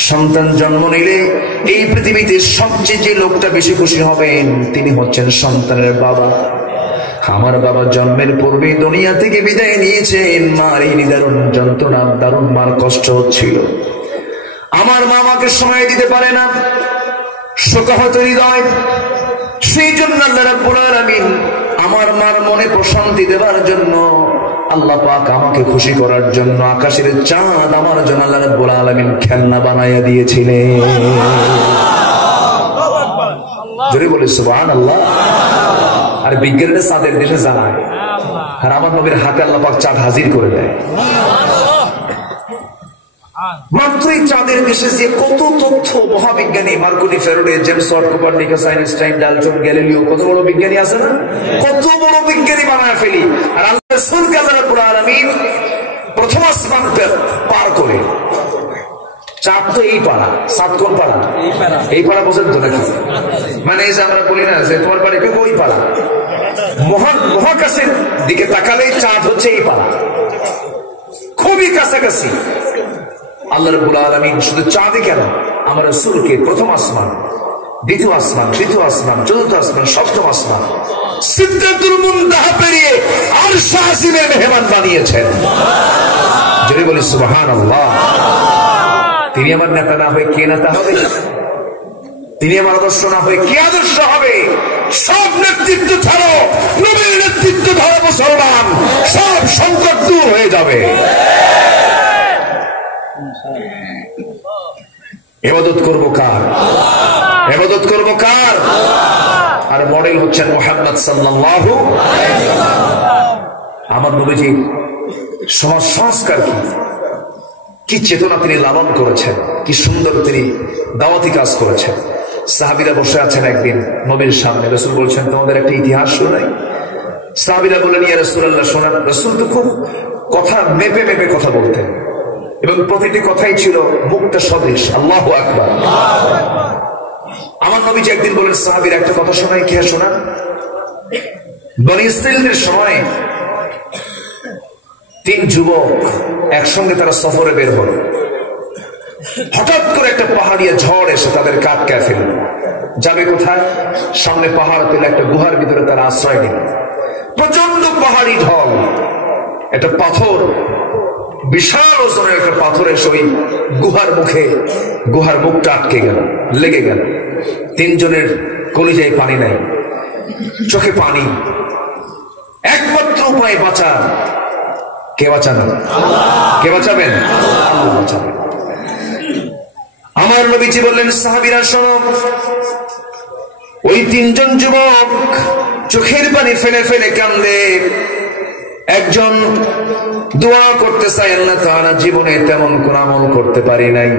সন্তান জন্ম নিলে এই পৃথিবীতে সবচেয়ে যে লোকটা বেশি খুশি হবেন তিনি হচ্ছেন সন্তানের বাবা। আমার বাবা জন্মের পূর্বে দুনিয়া থেকে বিদায় নিয়েছেন। মার এই নিদারুণ যন্ত্রণা, দারুণ মার কষ্ট হচ্ছিল। আমার মা আমাকে সময় দিতে পারে না, শোকাহত হৃদয়। সেই জন্য আল্লাহ রাব্বুল আলামিন আমার মার মনে প্রশান্তি দেওয়ার জন্য, আল্লাহ পাক আমাকে খুশি করার জন্য আকাশের চাঁদ আমার জন্য আল্লাহ রাব্বুল আলামিন খেলনা বানাইয়া দিয়েছিলেন। জোরে বলে সুবহানাল্লাহ। আর বিজ্ঞানীরা চাঁদের দেশে জানায়, আর আমার নবীর হাতে আল্লাহ পাক চাঁদ হাজির করে দেয়। মাত্রই চাঁদের দেশে যে কত তথ্য মহাবিজ্ঞানী Marconi, Faraday, James Watt, Copernicus, Einstein, Dalton, Galileo, কত বড় বিজ্ঞানী আছে না? কত বড় বিজ্ঞানী বানায় ফেলি। আর আল্লাহ রাসূলকে আল্লাহ রাব্বুল আলামিন প্রথম আসমান পার করে, চাঁদ তো এই পাড়া, চাঁদ কোন পাড়া? এই পাড়া বোঝেন তো নাকি? মানে এই যে আমরা বলি না যে তোমার বাড়ি ওই পাড়া, মহাকাশের দিকে তাকালেই চাঁদ হচ্ছে এই পাড়া, খুবই কাছাকাছি। আল্লাহ রাব্বুল আলামিন শুধু চাঁদে কেন, আমার রাসূলকে প্রথম আসমান, দ্বিতীয় আসমান, তৃতীয় আসমান, চতুর্থ আসমান, সপ্তম আসমান, সিদরাতুল মুনতাহা পেরিয়ে আরশ আজিমের মেহমান বানিয়েছেন। যদি বলি সুবহানাল্লাহ। তিনি আমার নেতা না হয়ে কে নেতা হবে? তিনি আমার আদর্শ না হয়ে কে আদর্শ হবে? সব নেতৃত্ব ছাড়ো, নবীর নেতৃত্ব ধরো মুসলমান, সব সংকট দূর হয়ে যাবে। ইবাদত করব কার? ইবাদত করব কার? আর মডেল হচ্ছেন মুহাম্মদ সাল্লাল্লাহু আলাইহি ওয়াসাল্লাম। আমার নবীজি সমাজ সংস্কার কি চেতনা তিনি লালন করেছেন, কি সুন্দর তিনি দাওয়াতি কাজ করেছেন। সাহাবীরা বসে আছেন একদিন নবীর সামনে, রাসূল বলছেন তোমাদের একটা ইতিহাস শোনাই। সাহাবীরা বললেন ইয়া রাসূলুল্লাহ শোনান। রাসূল তো খুব কথা মেপে মেপে কথা বলতেন এবং প্রতিটি কথাই ছিল মুক্তা সদৃশ। আল্লাহু আকবার। আমার নবীজি একদিন বলেন সাহাবীরা একটা কথা শোনাই, কে শোনান? বনী ইসরাঈলের সময় 3 যুবক একসঙ্গে তারা সফরে বের হল। হঠাৎ করে একটা পাহাড়িয়া ঝড় এসে তাদের কাটকায় ফেলল। যাবে কোথায়? সামনে পাহাড় পেলে একটা গুহার ভিতরে তারা আশ্রয় নিল। প্রচন্ড পাহাড়ি ঢল, একটা পাথর, বিশাল ওজনের একটা পাথর এসে ওই গুহার মুখটা আটকে গেল, লেগে গেল। 3 জনের কলিজায় পানি নাই, চোখে পানি। একমাত্র উপায় বাঁচা, কে বাঁচাবেন? কে বাঁচাবেন? আল্লাহ বাঁচাবেন। আমার নবীজি বললেন সাহাবীরা শোনো, ওই 3 জন যুবক চোখের পানি ফেলে ফেলে কান্দে। একজন দোয়া করতে চাই, আল্লাহ তাআলা জীবনে তেমন কোন আমল করতে পারি নাই,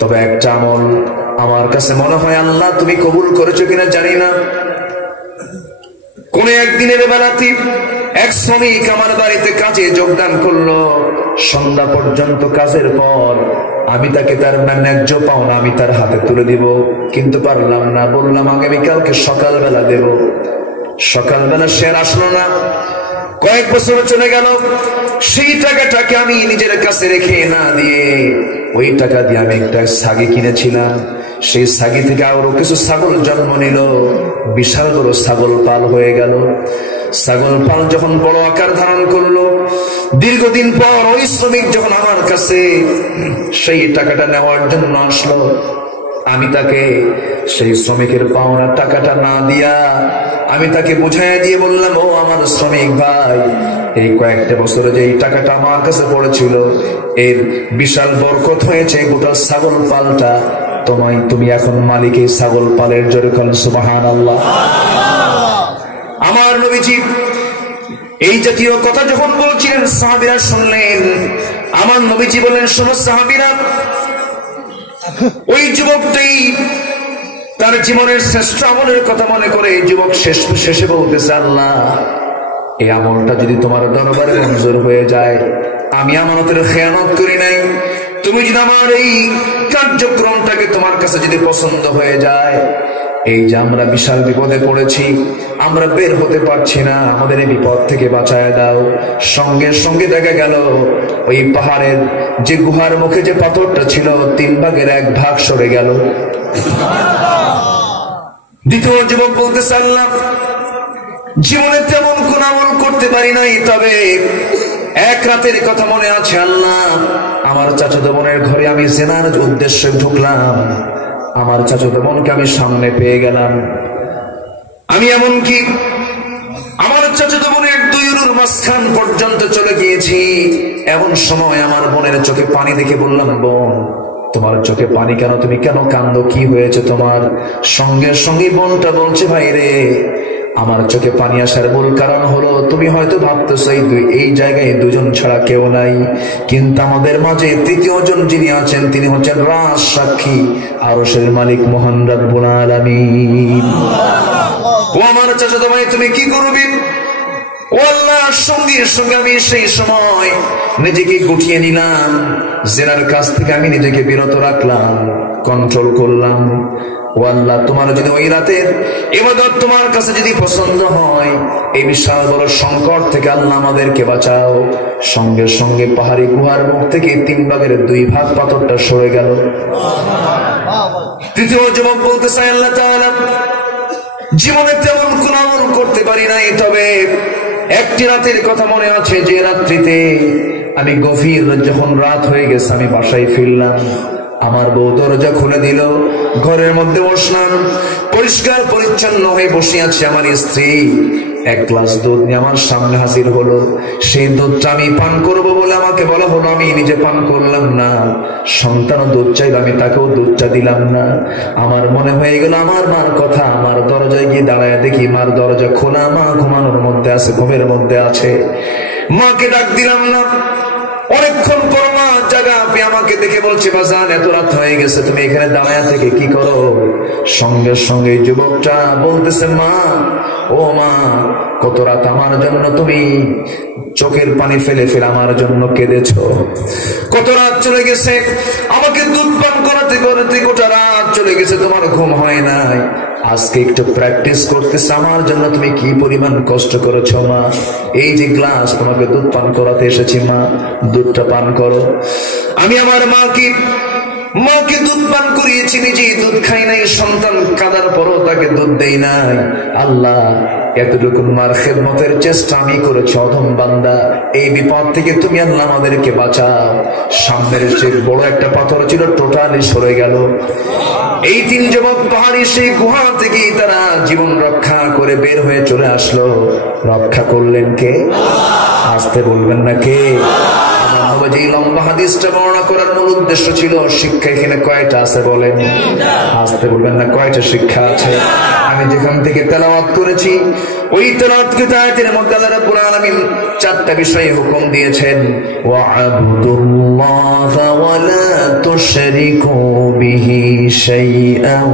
তবে একটা আমল আমার কাছে মনে হয় আল্লাহ তুমি কবুল করেছো কিনা জানি না। কোন একদিনের বেলাতে এক শ্রমিক আমার বাড়িতে কাজে যোগদান করলো। সন্ধ্যা পর্যন্ত কাজের পর আমি তাকে তার ন্যায্য পাওনা আমি তার হাতে তুলে দিব, কিন্তু পারলাম না। বললাম আগামীকালকে সকালবেলা দেব। সকালবেলা সে আসলো না। কয়েক বছর চলে গেল। সেই টাকাটাকে আমি নিজের কাছে রেখে না দিয়ে ওই টাকা দিয়ে আমি একটা ছাগি কিনেছিলাম। সেই ছাগি থেকে আরো কিছু ছাগল জন্ম নিল। বিশাল বড় ছাগল পাল হয়ে গেল। ছাগল পাল যখন বড় আকার ধারণ করলো, দীর্ঘদিন পর ওই শ্রমিক যখন আমার কাছে সেই টাকাটা নেওয়ার জন্য আসলো, আমি তাকে সেই শ্রমিকের পাওনা টাকাটা না দিয়া আমি তাকে বুঝাইয়া দিয়ে বললাম, ও আমার শ্রমিক ভাই, এই কয়েকটা বছরে যে এই টাকাটা আমার কাছে পড়েছিল এর বিশাল বরকত হয়েছে গোটা ছাগল পালটা। তুমি এখন মালিক এই ছাগল পালের। জোরে বলেন সুবহানাল্লাহ। আমার নবীজি এই জাতীয় কথা যখন বলছিলেন সাহাবীরা শুনলেন। আমার নবীজি বলেন, শোনো সাহাবীরা, ওই যুবকটাই তার জীবনের শ্রেষ্ঠ আমলের কথা মনে করে যুবক শেষে বলতেছে, আল্লাহ এই আমলটা যদি তোমার দরবারে মঞ্জুর হয়ে যায়, আমি আমানতের খেয়ানত করি নাই, তুমি যদি আমার এই কার্যক্রমটাকে তোমার কাছে যদি পছন্দ হয়ে যায়, এই যে আমরা বিশাল বিপদে পড়েছি, আমরা বের হতে পারছি না, আমাদের এই বিপদ থেকে বাঁচায় দাও। সঙ্গে সঙ্গে দেখা গেল ওই পাহাড়ের যে গুহার মুখে যে পাথরটা ছিল 3 ভাগের 1 ভাগ সরে গেল। দ্বিতীয় যুবক বলতেছে, আল্লাহ জীবনে তেমন কোন আমল করতে পারি নাই, তবে এক রাতের কথা মনে আছে আল্লাহ, আমার চাচাতো বোনের ঘরে আমি জেনার উদ্দেশ্যে ঢুকলাম। আমার চাচাতো বোনকে আমি সামনে পেয়ে গেলাম। আমি এমনকি আমার চাচাতো বোনের 2 উরুর মাঝখান পর্যন্ত চলে গিয়েছি। এমন সময় আমার বোনের চোখে পানি দেখে বললাম, বোন তোমার চোখে পানি কেন? তুমি কেন কান্দো? কি হয়েছে তোমার? সঙ্গে সঙ্গে বোনটা বলছে, ভাই রে, আমার চোখে পানি আসার মূল কারণ হলো তুমি হয়তো ভাবতেছো এই জায়গায় দুজন ছাড়া কেউ নাই, কিন্তু আমাদের মাঝে তৃতীয় জন যিনি আছেন তিনি হচ্ছেন রাজ সাক্ষী আরশের মালিক মহান রব্বুল আলামিন। ও আমার চাচাতো ভাই, তুমি কি করবে? ও আল্লাহর সঙ্গে সঙ্গে আমি সেই সময় নিজেকে গুটিয়ে নিলাম, জেনার কাছ থেকে আমি নিজেকে বিরত রাখলাম, কন্ট্রোল করলাম। ও আল্লাহ, তোমার যদি ওই রাতের ইবাদত তোমার কাছে যদি পছন্দ হয়, এই বিশাল বড় সংকট থেকে আল্লাহ আমাদেরকে বাঁচাও। সঙ্গে সঙ্গে পাহাড়ি গুহার মুখ থেকে 3 ভাগের 2 ভাগ পাথরটা সরে গেল। তৃতীয় যুবক বলতে চাই, আল্লাহ তাআলা জীবনে তেমন কোন আমল করতে পারি নাই, তবে একটি রাতের কথা মনে আছে যে রাত্রিতে আমি গভীর যখন রাত হয়ে গেছে আমি বাসায় ফিরলাম, আমার বউ দরজা খুলে দিল, ঘরের মধ্যে বসলাম, পরিষ্কার পরিচ্ছন্ন হয়ে বসে আছে আমার স্ত্রী। 1 গ্লাস দুধ নিয়ে আমার সামনে হাজির হলো। সেই দুধটা আমি পান করবো বলে আমাকে বলা হলো, আমি নিজে পান করলাম না। সন্তানও দুধ চাইল, আমি তাকেও দুধটা দিলাম না। আমার মনে হয়ে গেল আমার মার কথা। আমার দরজায় গিয়ে দাঁড়ায় দেখি মার দরজা খোলা, মা ঘুমানোর মধ্যে আছে, ঘুমের মধ্যে আছে। মাকে ডাক দিলাম না। অনেকক্ষণ পর মা জাগা আপনি আমাকে দেখে বলছে, বাজান এত রাত হয়ে গেছে, তুমি এখানে দাঁড়ায় থেকে কি করো? সঙ্গে সঙ্গে যুবকটা বলতেছে, মা, ও মা, কত রাত আমার জন্য তুমি চোখের পানি ফেলে ফেলে আমার জন্য কেঁদেছ। কত রাত চলে গেছে, আমাকে দুধ পান করাতে করাতে গোটা রাত চলে গেছে, তোমার ঘুম হয় নাই। আজকে একটু প্র্যাকটিস করতেছে, আমার জন্য তুমি কি পরিমাণ কষ্ট করেছ মা। এই যে গ্লাস, তোমাকে দুধ পান করাতে এসেছি মা, দুধটা পান করো। আমি আমার মাকে দুধ পান করিয়েছি, নিজেই দুধ খাই নাই, সন্তান কাঁদার পরও তাকে দুধ দেই নাই। আল্লাহ, এতটুকু মার খেদমতের চেষ্টা আমি করেছি, অধম বান্দা, এই বিপদ থেকে তুমি আল্লাহ আমাদেরকে বাঁচাও। সামনের যে বড় একটা পাথর ছিল টোটালি সরে গেল। এই 3 যুবক পাহাড়ি সেই গুহা থেকে তারা জীবন রক্ষা করে বের হয়ে চলে আসলো। রক্ষা করলেন কে? আসতে বলবেন না কে? যে লম্বা হাদিসটা বর্ণনা করার মূল উদ্দেশ্য ছিল শিক্ষা এখানে কয়টা আছে বলেন? আসতে বলবেন না, কয়টা শিক্ষা আছে? আমি যেখান থেকে তেলাওয়াত করেছি ওই তেলাওয়াতকৃত আয়াতের মধ্যে আল্লাহ রাব্বুল আলামিন 4টা বিষয়ে হুকুম দিয়েছেন। ওয়া'বুদুল্লাহা ওয়া লা তুশরিকু বিহি শাইআন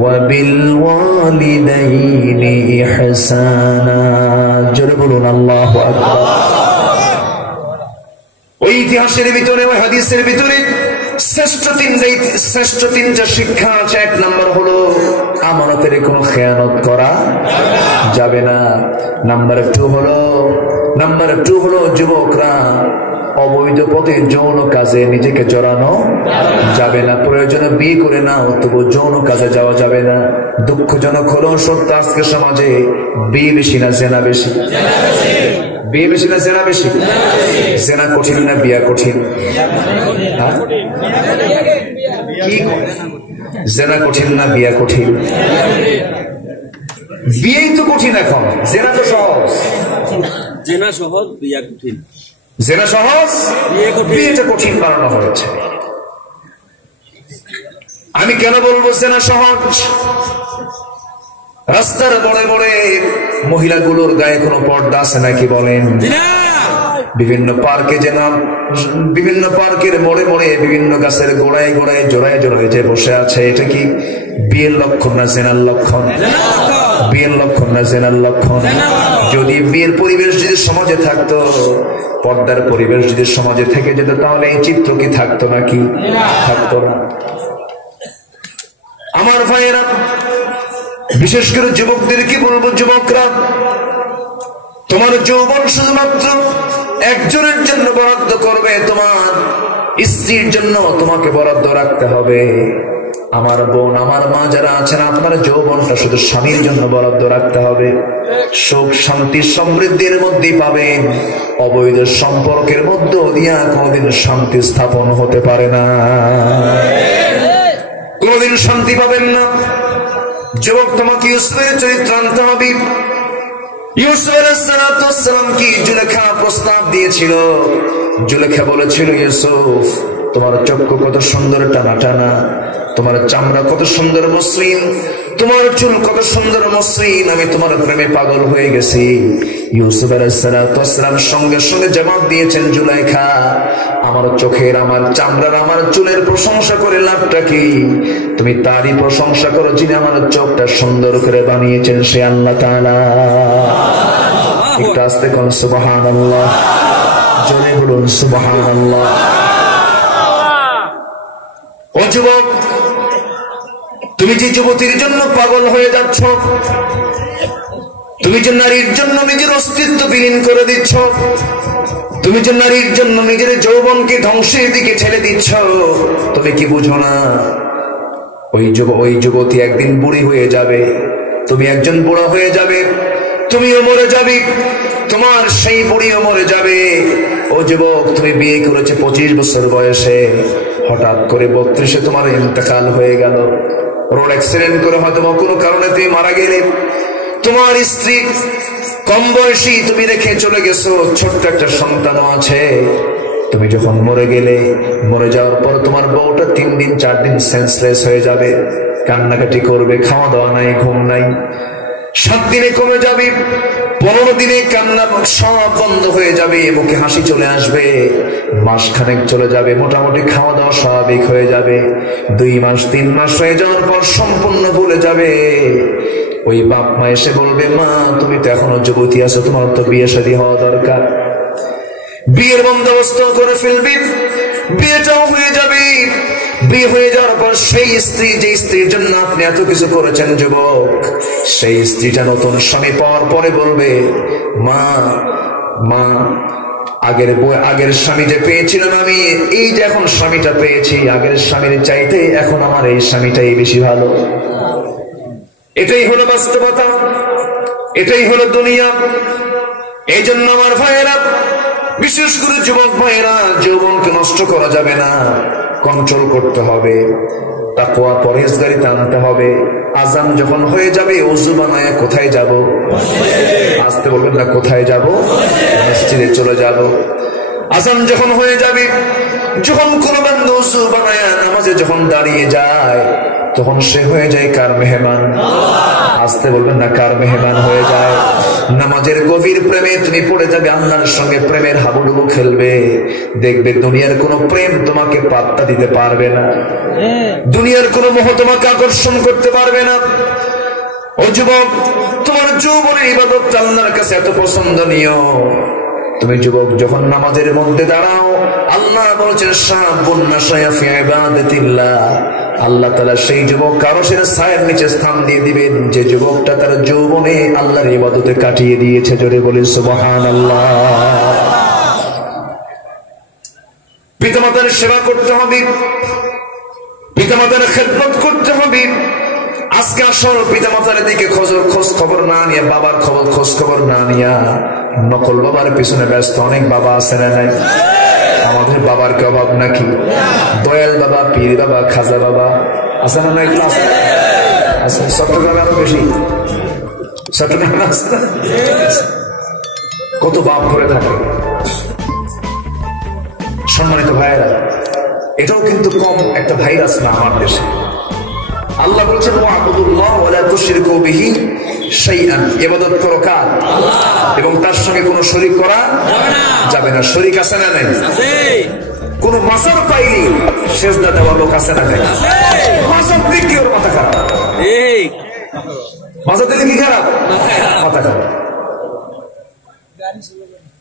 ওয়া বিল ওয়ালিদাইনি ইহসানা। জোরে বলুন আল্লাহু আকবার। ওই ইতিহাসের ভিতরে, ওই হাদিসের ভিতরে শ্রেষ্ঠ তিনটা শিক্ষা আছে। 1 নম্বর হলো আমানতের কোনো খেয়ানত করা যাবে না। নাম্বার 2 হলো যুবকরা অবৈধ পথে যৌন কাজে নিজেকে জড়ানো যাবে না। প্রয়োজনে বিয়ে করে নাও, তবু যৌন কাজে যাওয়া যাবে না। দুঃখজনক হলো সত্য, আজকে সমাজে বিয়ে বেশি না জেনা বেশি? বিয়ে বেশি না জেনা বেশি? জেনা কঠিন না বিয়া কঠিন? কি জেনা কঠিন না বিয়া কঠিন? বিয়েই তো কঠিন এখন, জেনা তো সহজ। জেনা সহজ, বিয়া কঠিন। জেনা সহজ, বিয়েটা কঠিন বানানো হয়েছে। আমি কেন বলবো জেনা সহজ? রাস্তার মোড়ে মোড়ে মহিলাগুলোর গায়ে কোনো পর্দা আছে নাকি বলেন? বিভিন্ন পার্কে যেন, বিভিন্ন পার্কের মোড়ে মোড়ে বিভিন্ন গাছের গোড়ায় গোড়ায় জোড়ায় জোড়ায় যে বসে আছে, এটা কি বিয়ের লক্ষণ না জেনার লক্ষণ? বিয়ের লক্ষণ না জেনার লক্ষণ? যদি বিয়ের পরিবেশ যদি সমাজে থাকতো, পর্দার পরিবেশ যদি সমাজে থেকে যেত, তাহলে এই চিত্র কি থাকতো নাকি? থাকতো না। আমার ভাইয়েরা, বিশেষ করে যুবকদেরকে বলবো, যুবকরা, তোমার যৌবন শুধুমাত্র একজনের জন্য বরাদ্দ করবে, তোমার স্ত্রীর জন্য তোমাকে বরাদ্দ রাখতে হবে। আমার বোন, আমার মা যারা আছেন, আপনার যৌবনটা শুধু স্বামীর জন্য বরাদ্দ রাখতে হবে। সুখ শান্তি সমৃদ্ধির মধ্যেই পাবেন। অবৈধ সম্পর্কের মধ্যে দিয়া কোনদিন শান্তি স্থাপন হতে পারে না, কোনদিন শান্তি পাবেন না। যুবক, তোমাকে ইউসুফের চরিত্র আনতে হবে। ইউসুফ আলাইহিস সালাম কি জুলেখা প্রস্তাব দিয়েছিল। জুলেখা বলেছিল, ইউসুফ, তোমার চক্ষু কত সুন্দর টানা টানা, তোমার চামড়া কত সুন্দর মসৃণ, তোমার চুল কত সুন্দর মসৃণ, আমি তোমার প্রেমে পাগল হয়ে গেছি। ইউসুফ আলাইহিস সালাম সঙ্গে সঙ্গে জবাব দিয়েছেন, জুলাইখা, আমার চোখের, আমার চামড়ার, আমার চুলের প্রশংসা করে লাভটা কি? তুমি তারই প্রশংসা করো যিনি আমার চোখটা সুন্দর করে বানিয়েছেন, সে আল্লাহ তাআলা। একটু আস্তে কোন সুবহানাল্লাহ, জোরে বলুন সুবহানাল্লাহ। ও যুবক, তুমি যে যুবতীর জন্য পাগল হয়ে যাচ্ছ, তুমি যে নারীর জন্য নিজের অস্তিত্ব বিলীন করে দিচ্ছ, তুমি যে নারীর জন্য নিজের যৌবনকে ধ্বংসের দিকে ঠেলে দিচ্ছ, তুমি কি বুঝো না ওই যুবতী একদিন বুড়ি হয়ে যাবে, তুমি একজন বুড়া হয়ে যাবে, তুমিও মরে যাবে, তোমার সেই বুড়িও মরে যাবে। ও যুবক, তুমি বিয়ে করেছে 25 বছর বয়সে, হঠাৎ করে 32-এ তোমার ইন্তেকাল হয়ে গেল, রোড অ্যাক্সিডেন্ট করে হয়তো কোনো কারণে তুমি মারা গেলে, তোমার স্ত্রী কম বয়সী তুমি রেখে চলে গেছো, ছোট্ট একটা সন্তানও আছে। তুমি যখন মরে গেলে, মরে যাওয়ার পর তোমার বউটা 3 দিন 4 দিন সেন্সলেস হয়ে যাবে, কান্নাকাটি করবে, খাওয়া দাওয়া নাই, ঘুম নাই। 7 দিনে কমে যাবে, 15 দিনে কান্না সব বন্ধ হয়ে যাবে, মুখে হাসি চলে আসবে। মাসখানেক চলে যাবে, মোটামুটি খাওয়া দাওয়া স্বাভাবিক হয়ে যাবে। 2 মাস 3 মাস হয়ে যাওয়ার পর সম্পূর্ণ ভুলে যাবে। ওই বাপ মা এসে বলবে, মা তুমি তো এখনো যুবতী আছো, তোমার তো বিয়ে শাদী হওয়া দরকার। বিয়ের বন্দোবস্ত করে ফেলবি, বিয়েটাও হয়ে যাবে। বিয়ে হয়ে যাওয়ার পর সেই স্ত্রী, যে স্ত্রীর জন্য আপনি এত কিছু করেছেন যুবক, সেই স্ত্রীটা নতুন স্বামী পাওয়ার পরে বলবে, মা মা আগের স্বামী যে পেয়েছিলাম আমি, এই যে এখন স্বামীটা পেয়েছি, আগের স্বামীর চাইতে এখন আমার এই স্বামীটাই বেশি ভালো। এটাই হলো বাস্তবতা, এটাই হলো দুনিয়া। এই জন্য আমার ভাইয়েরা, বিশেষ করে যুবক ভাইয়েরা, যৌবনকে নষ্ট করা যাবে না, কন্ট্রোল করতে হবে, তাকওয়া পরহেজগারিতা আনতে হবে। আজান যখন হয়ে যাবে, ওযু বানায়া কোথায় যাব? আসতে বলবেন না, কোথায় যাব? মসজিদে চলে যাব। আজান যখন হয়ে যাবে, যখন কোন বান্দা ওযু বানায়া নামাজে যখন দাঁড়িয়ে যায়, তখন সে হয়ে যায় কার মেহমান? আসতে বলবেন না, কার মেহমান হয়ে যায়? নামাজের গভীর প্রেমে তুমি পড়ে যাবে, আল্লাহর সঙ্গে প্রেমের হাবুডুবু খেলবে। দেখবে দুনিয়ার কোন প্রেম তোমাকে পাত্তা দিতে পারবে না, দুনিয়ার কোন মোহ তোমাকে আকর্ষণ করতে পারবে না। ও যুবক, তোমার যৌবনের ইবাদত আল্লাহর কাছে এত পছন্দনীয়। তুমি যুবক যখন নামাজের মধ্যে দাঁড়াও, আল্লাহ বলেছেন শাবুন নাশায়া ফি ইবাদাতিল্লাহ, আল্লাহ তাআলা সেই যুবক কারো সে ছায়ার নিচে স্থান দিয়ে দিবেন যে যুবকটা তার যৌবনে আল্লাহর ইবাদতে কাটিয়ে দিয়েছে। জোরে বলি সুবহানাল্লাহ। পিতামাতার সেবা করতে হবে, পিতামাতার খেদমত করতে হবে। আজকে আসল পিতামাতার দিকে খোঁজ খবর না নিয়ে, বাবার খোঁজ খবর না নিয়ে নকল বাবার পিছনে ব্যস্ত অনেক বাবা আছে না নাই? আমাদের বাবার কি অভাব নাকি? দয়াল বাবা, পীর বাবা, খাজা বাবা আছে না নাই? চট্টগ্রামে আরো বেশি, চট্টগ্রামে আছে কত বাপ করে থাকে। সম্মানিত ভাইয়েরা, এটাও কিন্তু কম একটা ভাইরাস না আমার দেশে। আল্লাহ বলছেন ওয়া'বুদুল্লাহ ওয়া লা তুশরিকু বিহি শাইআন, ইবাদত করো কার? আল্লাহ, এবং তার সঙ্গে কোনো শরীক করা যাবে না। শরীক আছে না নাই? আছে। কোন মাসার পাইনি সেজদা দেওয়া লোক আছে না নাই? আছে। মাসার দিকে ওর মাথা খারাপ, ঠিক মাসার দিকে কি খারাপ? মাথা খারাপ।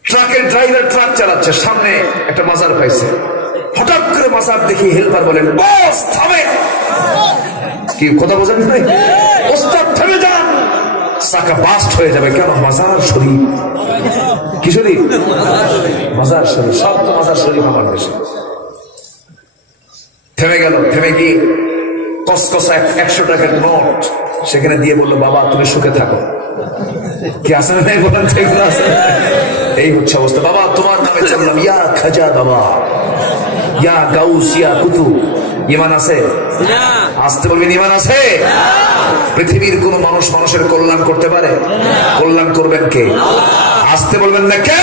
ট্রাকের ড্রাইভার ট্রাক চালাচ্ছে, সামনে একটা মাজার পাইছে, হঠাৎ করে মাজার দেখি হেল্পার বলেন, বস থামে। কি কথা বোঝেন নাই? ওস্তাদ থেমে যান, চাকা বাস্ট হয়ে যাবে। কেন? মাজার শরীফ। কি শরীফ? মাজার শরীফ। সব তো মাজার শরীফ আমার দেশে। থেমে গেল, থেমে গিয়ে কসকসা 100 টাকার নোট সেখানে দিয়ে বললো, বাবা তুমি সুখে থাকো। কি আসে না নাই বলেন? এই হচ্ছে অবস্থা। বাবা তোমার নামে চললাম, ইয়া খাজা বাবা, ইয়া গাউস, ইয়া কুতুব। ইমান আছে? আসতে বলবেন ইমান আছে? পৃথিবীর কোন মানুষ মানুষের কল্যাণ করতে পারে? কল্যাণ করবেন কে? আসতে বলবেন না কে?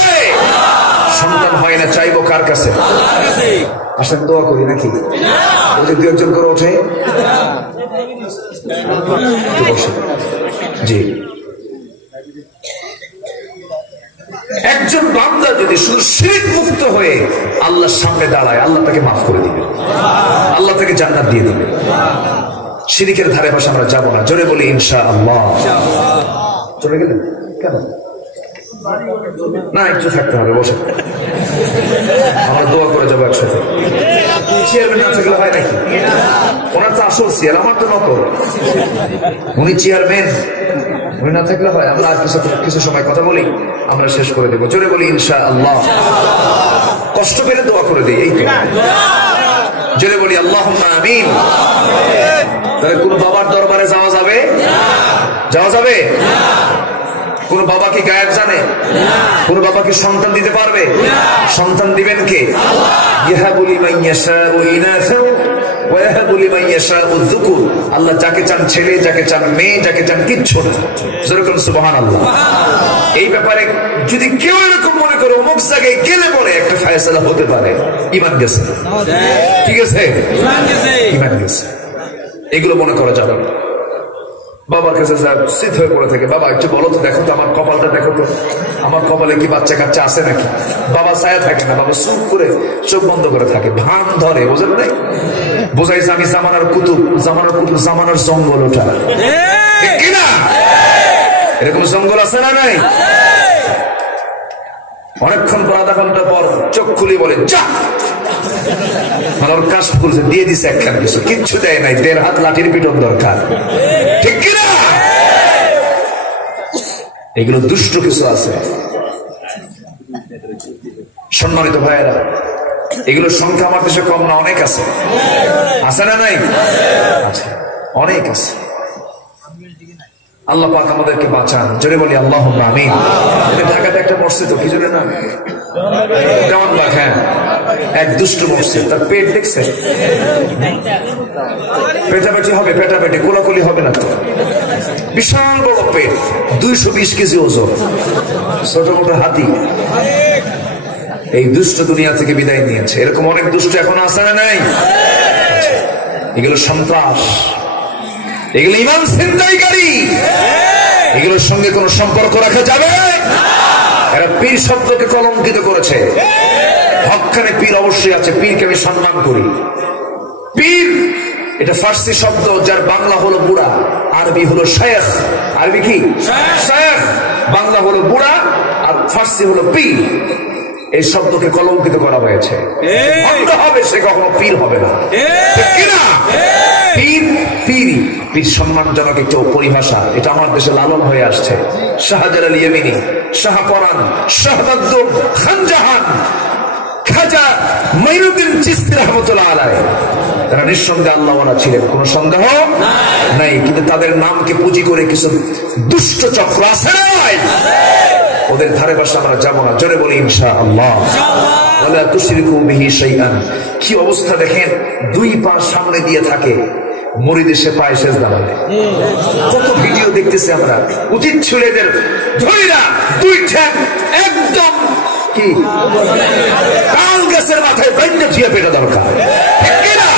সন্তান হয় না, চাইবো কার কাছে? আসেন দোয়া করি নাকি? ওদের দু একজন করে ওঠে। জি, একজন বান্দা যদি শুধু শিরক মুক্ত হয়ে আল্লাহর সামনে দাঁড়ায়, আল্লাহ তাকে মাফ করে দিবে, আল্লাহ তাকে জান্নাত দিয়ে দিবে। শিরকের ধারে পাশে আমরা যাবো না। জোরে বলি ইনশাআল্লাহ। চলে গেলেন কেন? না, একটু থাকতে হবে, বসে আমরা দোয়া করে যাবো একসাথে। চেয়ারম্যান না থাকলে হয় নাকি? ওনার তো আসল চেয়ার, আমার তো নকল। উনি চেয়ারম্যান, উনি না থাকলে হয়। আমরা আর কিছু সময় কথা বলি, আমরা শেষ করে দেবো। জোরে বলি ইনশাআল্লাহ। কষ্ট পেলে দোয়া করে দিই, এই তো। জোরে বলি আল্লাহুম্মা আমিন। তাহলে কোন বাবার দরবারে যাওয়া যাবে? যাওয়া যাবে? কোন বাবা কি গায়েব জানে? কোন বাবা কি সন্তান দিতে পারবে? সন্তান দিবেন কে? ইয়াহাবু লিমান ইয়াশাউ ইনাসা ওয়া ইয়াহাবু লিমান ইয়াশাউ যুকুর। আল্লাহ যাকে চান ছেলে, যাকে চান মেয়ে, যাকে চান কিচ্ছু না। যেরকম সুবহানাল্লাহ। এই ব্যাপারে যদি কেউ এরকম মনে করে অমুক জায়গায় গেলে পরে একটা ফয়সালা হতে পারে, ঈমান গেছে। ঠিক আছে, ঈমান গেছে। এগুলো মনে করা যাবে না। বাবার কাছে শীত হয়ে পড়ে থাকে, বাবা একটু বলো তো, দেখো তো আমার কপালটা, দেখো তো আমার কপালে কি বাচ্চা কাচ্চা আছে নাকি? বাবা ছায়া থাকে না, বাবা চুপ করে চোখ বন্ধ করে থাকে, ভান ধরে, বুঝলেন না? বোঝাইছে আমি জামানার কুতুব, জামানার কুতুব, জামানার জঙ্গল ওটা, ঠিক না? এরকম জঙ্গল আছে না নাই? অনেকক্ষণ পর, আধা ঘন্টা পর চোখ খুলে বলে যা, মানে ওর কাজ খুলছে, দিয়ে দিছে একখান কিছু, কিচ্ছু দেয় নাই, 1.5 হাত লাঠির পিটন দরকার, ঠিক কিনা? এগুলো দুষ্ট কিছু আছে। সম্মানিত ভাইয়েরা, এগুলোর সংখ্যা আমার দেশে কম না, অনেক আছে। আছে না নাই? আছে, অনেক আছে। আল্লাহ পাক আমাদেরকে বাঁচান। জোরে বলি আল্লাহুম্মা আমিন। ঢাকাতে একটা মসজিদ, কি জানে না, দেওয়ানবাগ, হ্যাঁ, এক দুষ্ট মসজিদ। তার পেট দেখছে, পেটাপেটি হবে, পেটাপেটি কোলাকুলি হবে না তো, বিশাল বড় পেট, 220 কেজি ওজন, ছোট মোটো হাতি। এই দুষ্ট দুনিয়া থেকে বিদায় নিয়েছে। এরকম অনেক দুষ্ট এখন আছে না নাই? এগুলো সন্ত্রাস, এগুলো ঈমান ছিনতাইকারী, এগুলোর সঙ্গে কোনো সম্পর্ক রাখা যাবে? এরা পীর শব্দকে কলঙ্কিত করেছে। হকখানে পীর অবশ্যই আছে, পীরকে আমি সম্মান করি। পীর এটা ফার্সি শব্দ, যার বাংলা হলো বুড়া, আরবি হলো শেখ। আরবি কি? শেখ। বাংলা হলো বুড়া আর ফার্সি হলো পীর। এই শব্দকে কলঙ্কিত করা হয়েছে। ভক্ত হবে সে, কখনো পীর হবে না, ঠিক কিনা? পীর পীরি, পীর সম্মানজনক একটি পরিভাষা, এটা আমার দেশে লালন হয়ে আসছে। শাহজালাল ইয়ামিনী, শাহ পরান, শাহ মাকদুম, খান জাহান, খাজা মাইনুদ্দিন চিশতি রাহমাতুল্লাহ আলাইহি, তারা নিঃসন্দেহে আল্লাহওয়ালা ছিলেন, কোনো সন্দেহ নাই। কিন্তু তাদের নামকে পুঁজি করে কিছু দুষ্ট চক্র আছে না? ওদের ধারে পাশে আমরা যাবো না। জোরে বলি ইনশাআল্লাহ। ওয়ালা তুশরিকু বিহি শাইআন। কি অবস্থা দেখেন, 2 পা সামনে দিয়ে থাকে, মুরিদ এসে পায়ে সেজদা করে। কত ভিডিও দেখতেছি আমরা। উচিত ছিল এদের ধরি না, 2 ঠ্যাং একদম কি কাল গাছের মাথায় বাইন্দা থিয়া পেটা দরকার, ঠিক কি না?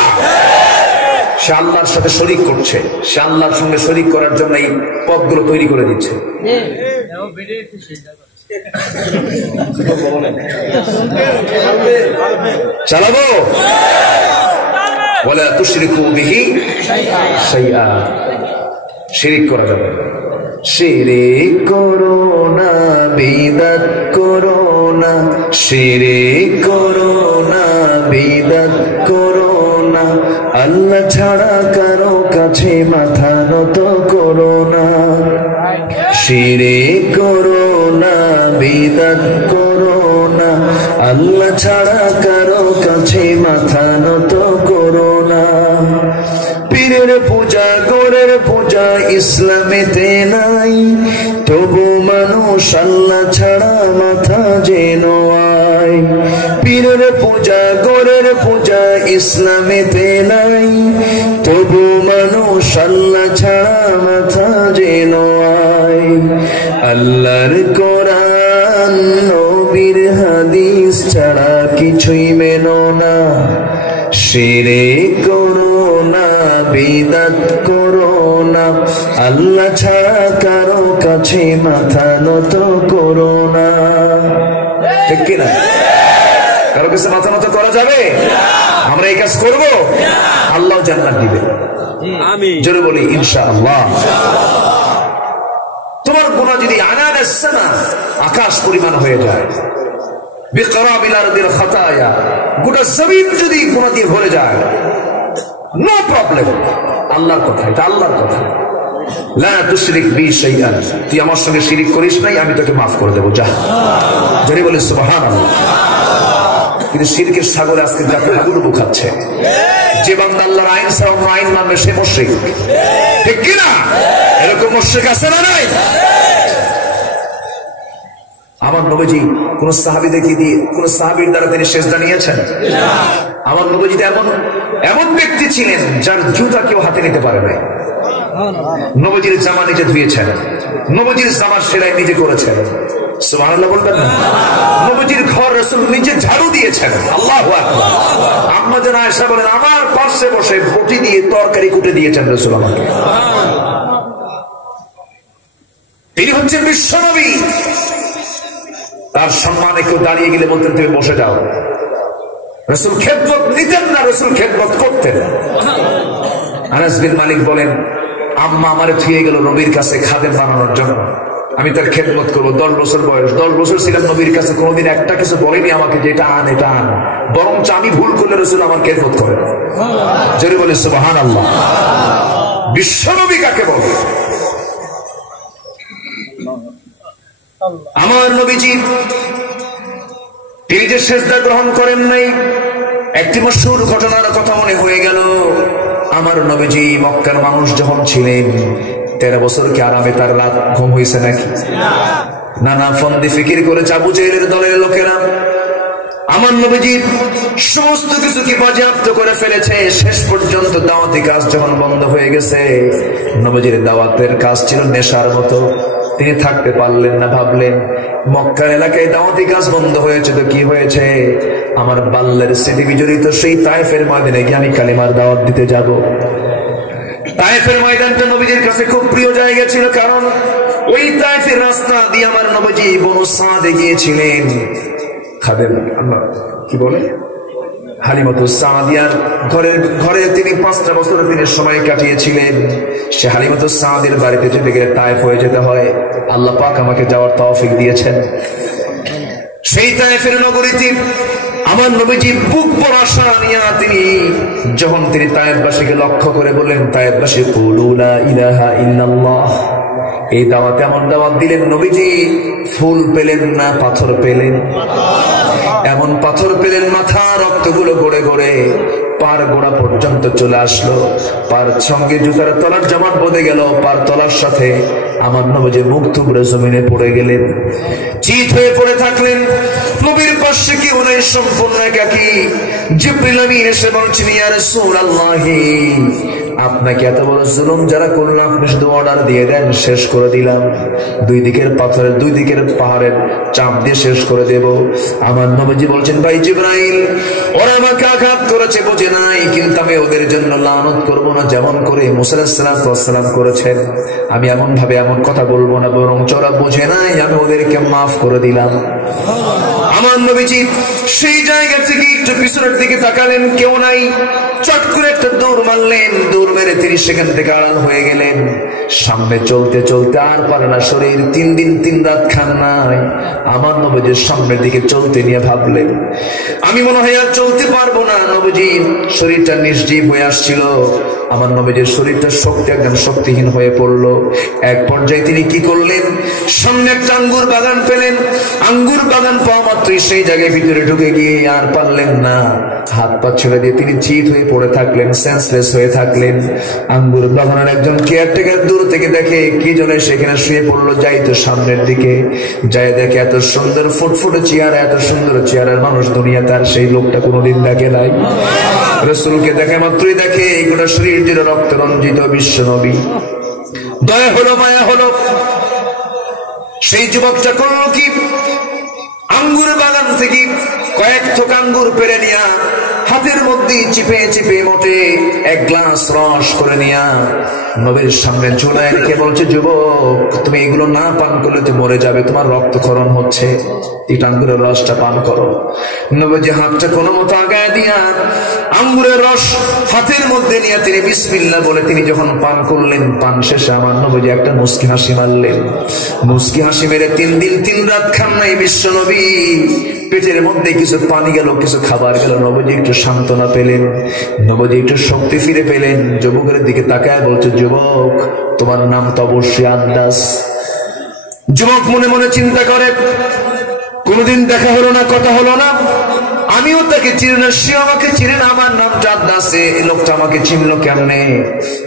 সে আল্লাহর সাথে শরীক করছে, সে আল্লাহর সঙ্গে শরীক করার জন্য এই পথগুলো তৈরি করে দিচ্ছে। চালাবো। ওয়ালা তুশরিকু বিহি শাইআ। শিরিক করা যাবে না। শিরিক করো না, বিদআত করো না, শিরিক করো না, বিদআত করো না, আল্লাহ ছাড়া কারো কাছে মাথা নত করো না। শিরিক করো না, বিদআত করো না, আল্লাহ ছাড়া কারো কাছে মাথা নত করো না। পীরের পূজা, গোরের পূজা ইসলামেতে নাই, তবু মানুষ আল্লাহ ছাড়া মাথা যেন আয়। পীরের পূজা, গোরের পূজা ইসলামেতে নাই, তবু মানুষ আল্লাহ ছাড়া মাথা যেন আয়। আল্লাহর কোরআন, নবীর হাদিস চেনো না, শিরক করো না, বিদআত করো না, আল্লাহ ছাড়া কারো কাছে মাথা নত করো না। ঠিক কিনা? কারো কাছে মাথা নত করা যাবে? আমরা এই কাজ করব, আল্লাহ জান্নাত দিবে। আমিন। জোরে বলি ইনশাআল্লাহ। তোমার গুনাহ যদি আনানাস সামা, আকাশ পরিমাণ হয়ে যায়, বিকরাবিল আরদিল খাতায়া, গোটা জমিন যদি গুনাহ দিয়ে ভরে যায়, নো প্রবলেম। আল্লাহর কথা, এটা আল্লাহর কথা। লা তুশরিক বি শাইআন, তুই আমার সঙ্গে শিরিক করিস নাই, আমি তোকে মাফ করে দেব, যা। জোরে বলি সুবহানাল্লাহ। কিন্তু শিরকের সাগরে আজকে জাতি হাবুডুবু খাচ্ছে। যে বান্দা আল্লাহর আইন ছাড়া অন্য আইন মানবে সে মুশরিক। ঠিক কিনা? এরকম মুশরিক আছে না নাই? আমার নবীজি কোন সাহাবীদেরকে দিয়ে, কোন সাহাবীর দ্বারা তিনি সেজদা নিয়েছেন? আমার নবীজি এমন এমন ব্যক্তি ছিলেন যার জুতা কেউ হাতে নিতে পারে নাই। নবীজির জামা নিজে ধুয়েছেন, নবীজির জামার সেলাই নিজে করেছেন। সুবহানাল্লাহ বলবেন না? নবীজির ঘর রাসূল নিজে ঝাড়ু দিয়েছেন। আল্লাহু আকবার। আম্মা জান আয়েশা বলেন, আমার পাশে বসে বটি দিয়ে তরকারি কুটে দিয়েছেন রাসূল আমাকে। তিনি হচ্ছেন বিশ্বনবী। তার সম্মানে কেউ দাঁড়িয়ে গেলে বলতেন তুমি বসে যাও। রাসূল খেদমত নিতেন না, রাসূল খেদমত করতেন। আনাস বিন মালিক বলেন, আম্মা আমারে থুয়ে গেল নবীর কাছে খাদেম বানানোর জন্য, আমি তার খেদমত করবো। 10 বছর বয়স, 10 বছর ছিলাম নবীর কাছে, কোনোদিন একটা কিছু বলেনি আমাকে যে এটা আন এটা আন, বরঞ্চ আমি ভুল করলে রাসূল আমার খেদমত করেন। জোরে বলে সুবহানাল্লাহ। বিশ্বনবী কাকে বলে? আমার নবীজি তিনি যে সেজদা গ্রহণ করেন নাই, একটি মশহুর ঘটনার কথা মনে হয়ে গেল। আমার নবীজি মক্কার মানুষ যখন ছিলেন, 13 বছর কি আরামে তার রাত ঘুম হয়েছে নাকি? নানা ফন্দি ফিকির করেছে আবু জেহেলের দলের লোকেরা। আমার নবীজি সমস্ত কিছুকে বাজেয়াপ্ত করে ফেলেছে। শেষ পর্যন্ত দাওয়াতি কাজ যখন বন্ধ হয়ে গেছে, নবীজির দাওয়াতের কাজ ছিল নেশার মতো। তিনি থাকতে পারলেন না, ভাবলেন মক্কার এলাকায় দাওয়াতি কাজ বন্ধ হয়েছে তো কি হয়েছে, আমার বাল্যের স্মৃতি বিজড়িত সেই তায়েফের ময়দানে গিয়ে আমি কালিমার দাওয়াত দিতে যাব। তায়েফের ময়দানটা নবীজির কাছে খুব প্রিয় জায়গা ছিল, কারণ ওই তায়েফের রাস্তা দিয়ে আমার নবীজি বনু সাদে গিয়েছিলেন। খাদেম কি বলে হালিমাতুস সাদিয়ার ঘরে তিনি 5টা বছর তিনি সময় কাটিয়েছিলেন। সে হালিমাতুস সাদিয়ার বাড়িতে যেতে গেলে তায়েফ হয়ে যেতে হয়। আল্লাহ পাক আমাকে যাওয়ার তৌফিক দিয়েছেন। সেই তায়েফের নগরীতে আমার নবীজি বুক ভরা আশা নিয়ে তিনি যখন তিনি তায়েফবাসীকে লক্ষ্য করে বললেন, তায়েফবাসী কুলু লা ইলাহা ইল্লাল্লাহ, এই দাওয়াত এমন দাওয়াত দিলেন নবীজি ফুল পেলেন না পাথর পেলেন। এমন পাথর পেলেন মাথা রক্তগুলো গড়ে গড়ে পার গোড়া পর্যন্ত চলে আসলো। পার সঙ্গে জুতার তলার জামাত বেঁধে গেল, পার তলার সাথে আমার নবীজি মুখ থুবড়ে জমিনে পড়ে গেলেন, চিত হয়ে পড়ে থাকলেন। নবীর পাশে কেউ নাই, সম্পূর্ণ একাকী। জিবরিল আমিন এসে বলছেন, ইয়া রাসূলুল্লাহ, আপনাকে এত বড় জুলুম যারা করলো আপনি শুধু অর্ডার দিয়ে দেন, শেষ করে দিলাম। দুই দিকের পাথরের, দুই দিকের পাহাড়ের চাপ দিয়ে শেষ করে দেব। আমার নবীজি বলছেন, ভাই জিবরাইল, ওরা আমাকে আঘাত করেছে বোঝে নাই, কিন্তু আমি ওদের জন্য লানত করবো না যেমন করে মুসা আলাইহিস সালাম করেছেন। আমি এমন ভাবে এমন কথা বলবো না, বরং ওরা বোঝে নাই, আমি ওদেরকে মাফ করে দিলাম। আমার নবীজি সেই জায়গা থেকে একটু পিছনের দিকে তাকালেন, কেউ নাই। চট করে একটা দৌড় মারলেন, দৌড় মেরে তিনি সেখান থেকে আড়াল হয়ে গেলেন। সামনে চলতে চলতে আর পারে না শরীর, 3 দিন 3 রাত খান নাই। আমার নবীজির সামনের দিকে চলতে নিয়ে ভাবলেন, আমি মনে হয় আর চলতে পারবো না। নবীজির শরীরটা নির্জীব হয়ে আসছিল। আমার নবীজির শরীরটা একদম শক্তিহীন হয়ে পড়লো। এক পর্যায়ে তিনি কি করলেন, সামনে একটা আঙ্গুর বাগান পেলেন। আঙ্গুর বাগান পাওয়া মাত্রই সেই জায়গায় ভিতরে ঢুকে গিয়ে আর পারলেন না, হাত পা ছেড়ে দিয়ে তিনি চিত হয়ে পড়ে থাকলেন, সেন্সলেস হয়ে থাকলেন। আঙ্গুর বাগানের একজন কেয়ারটেকার দূর থেকে দেখে কি জন্য সেখানে শুয়ে পড়লো। যাই তো সামনের দিকে যাই দেখে এত সুন্দর ফুটফুটে চেহারা, এত সুন্দর চেহারার মানুষ দুনিয়াতে আর সেই লোকটা কোনোদিন দেখে নাই। রাসূলকে দেখে মাত্রই দেখে গোটা শরীর জুড়ে রক্ত রঞ্জিত বিশ্ব নবী। দয়া হলো, মায়া হলো। সেই যুবকটা করলো কি, আঙ্গুর বাগান থেকে কয়েক থোক আঙ্গুর পেরে নিয়া হাতের মধ্যে চিপে চিপে মোটে এক গ্লাস রস করে নিয়া নবীর সামনে ঝুলায় রেখে বলছে, যুবক, তুমি এগুলো না পান করলে তো মরে যাবে, তোমার রক্তক্ষরণ হচ্ছে, এই আঙ্গুরের রসটা পান করো। নবীজি হাতটা কোনো মতো আগায় দিয়া আঙ্গুরের রস হাতের মধ্যে নিয়ে তিনি বিসমিল্লাহ বলে তিনি যখন পান করলেন, পান শেষে আমার নবীজি একটা মুস্কি হাসি মারলেন। মুস্কি হাসি মেরে 3 দিন 3 রাত খান নাই বিশ্ব নবী। পেটের মধ্যে কিছু পানি গেল, কিছু খাবার গেল, নবীজি একটু সান্ত্বনা পেলেন, নবীজি একটু শক্তি ফিরে পেলেন। যুবকের দিকে তাকায় বলছে, যুবক, তোমার নাম তো অবশ্যই আদ্দাস। যুবক মনে মনে চিন্তা করে, কোনদিন দেখা হলো না, কথা হলো না, আমিও তাকে চিনি না, সে আমাকে চিনে না, আমার নামটা আদ্দাস, এই লোকটা আমাকে চিনলো কেমনে?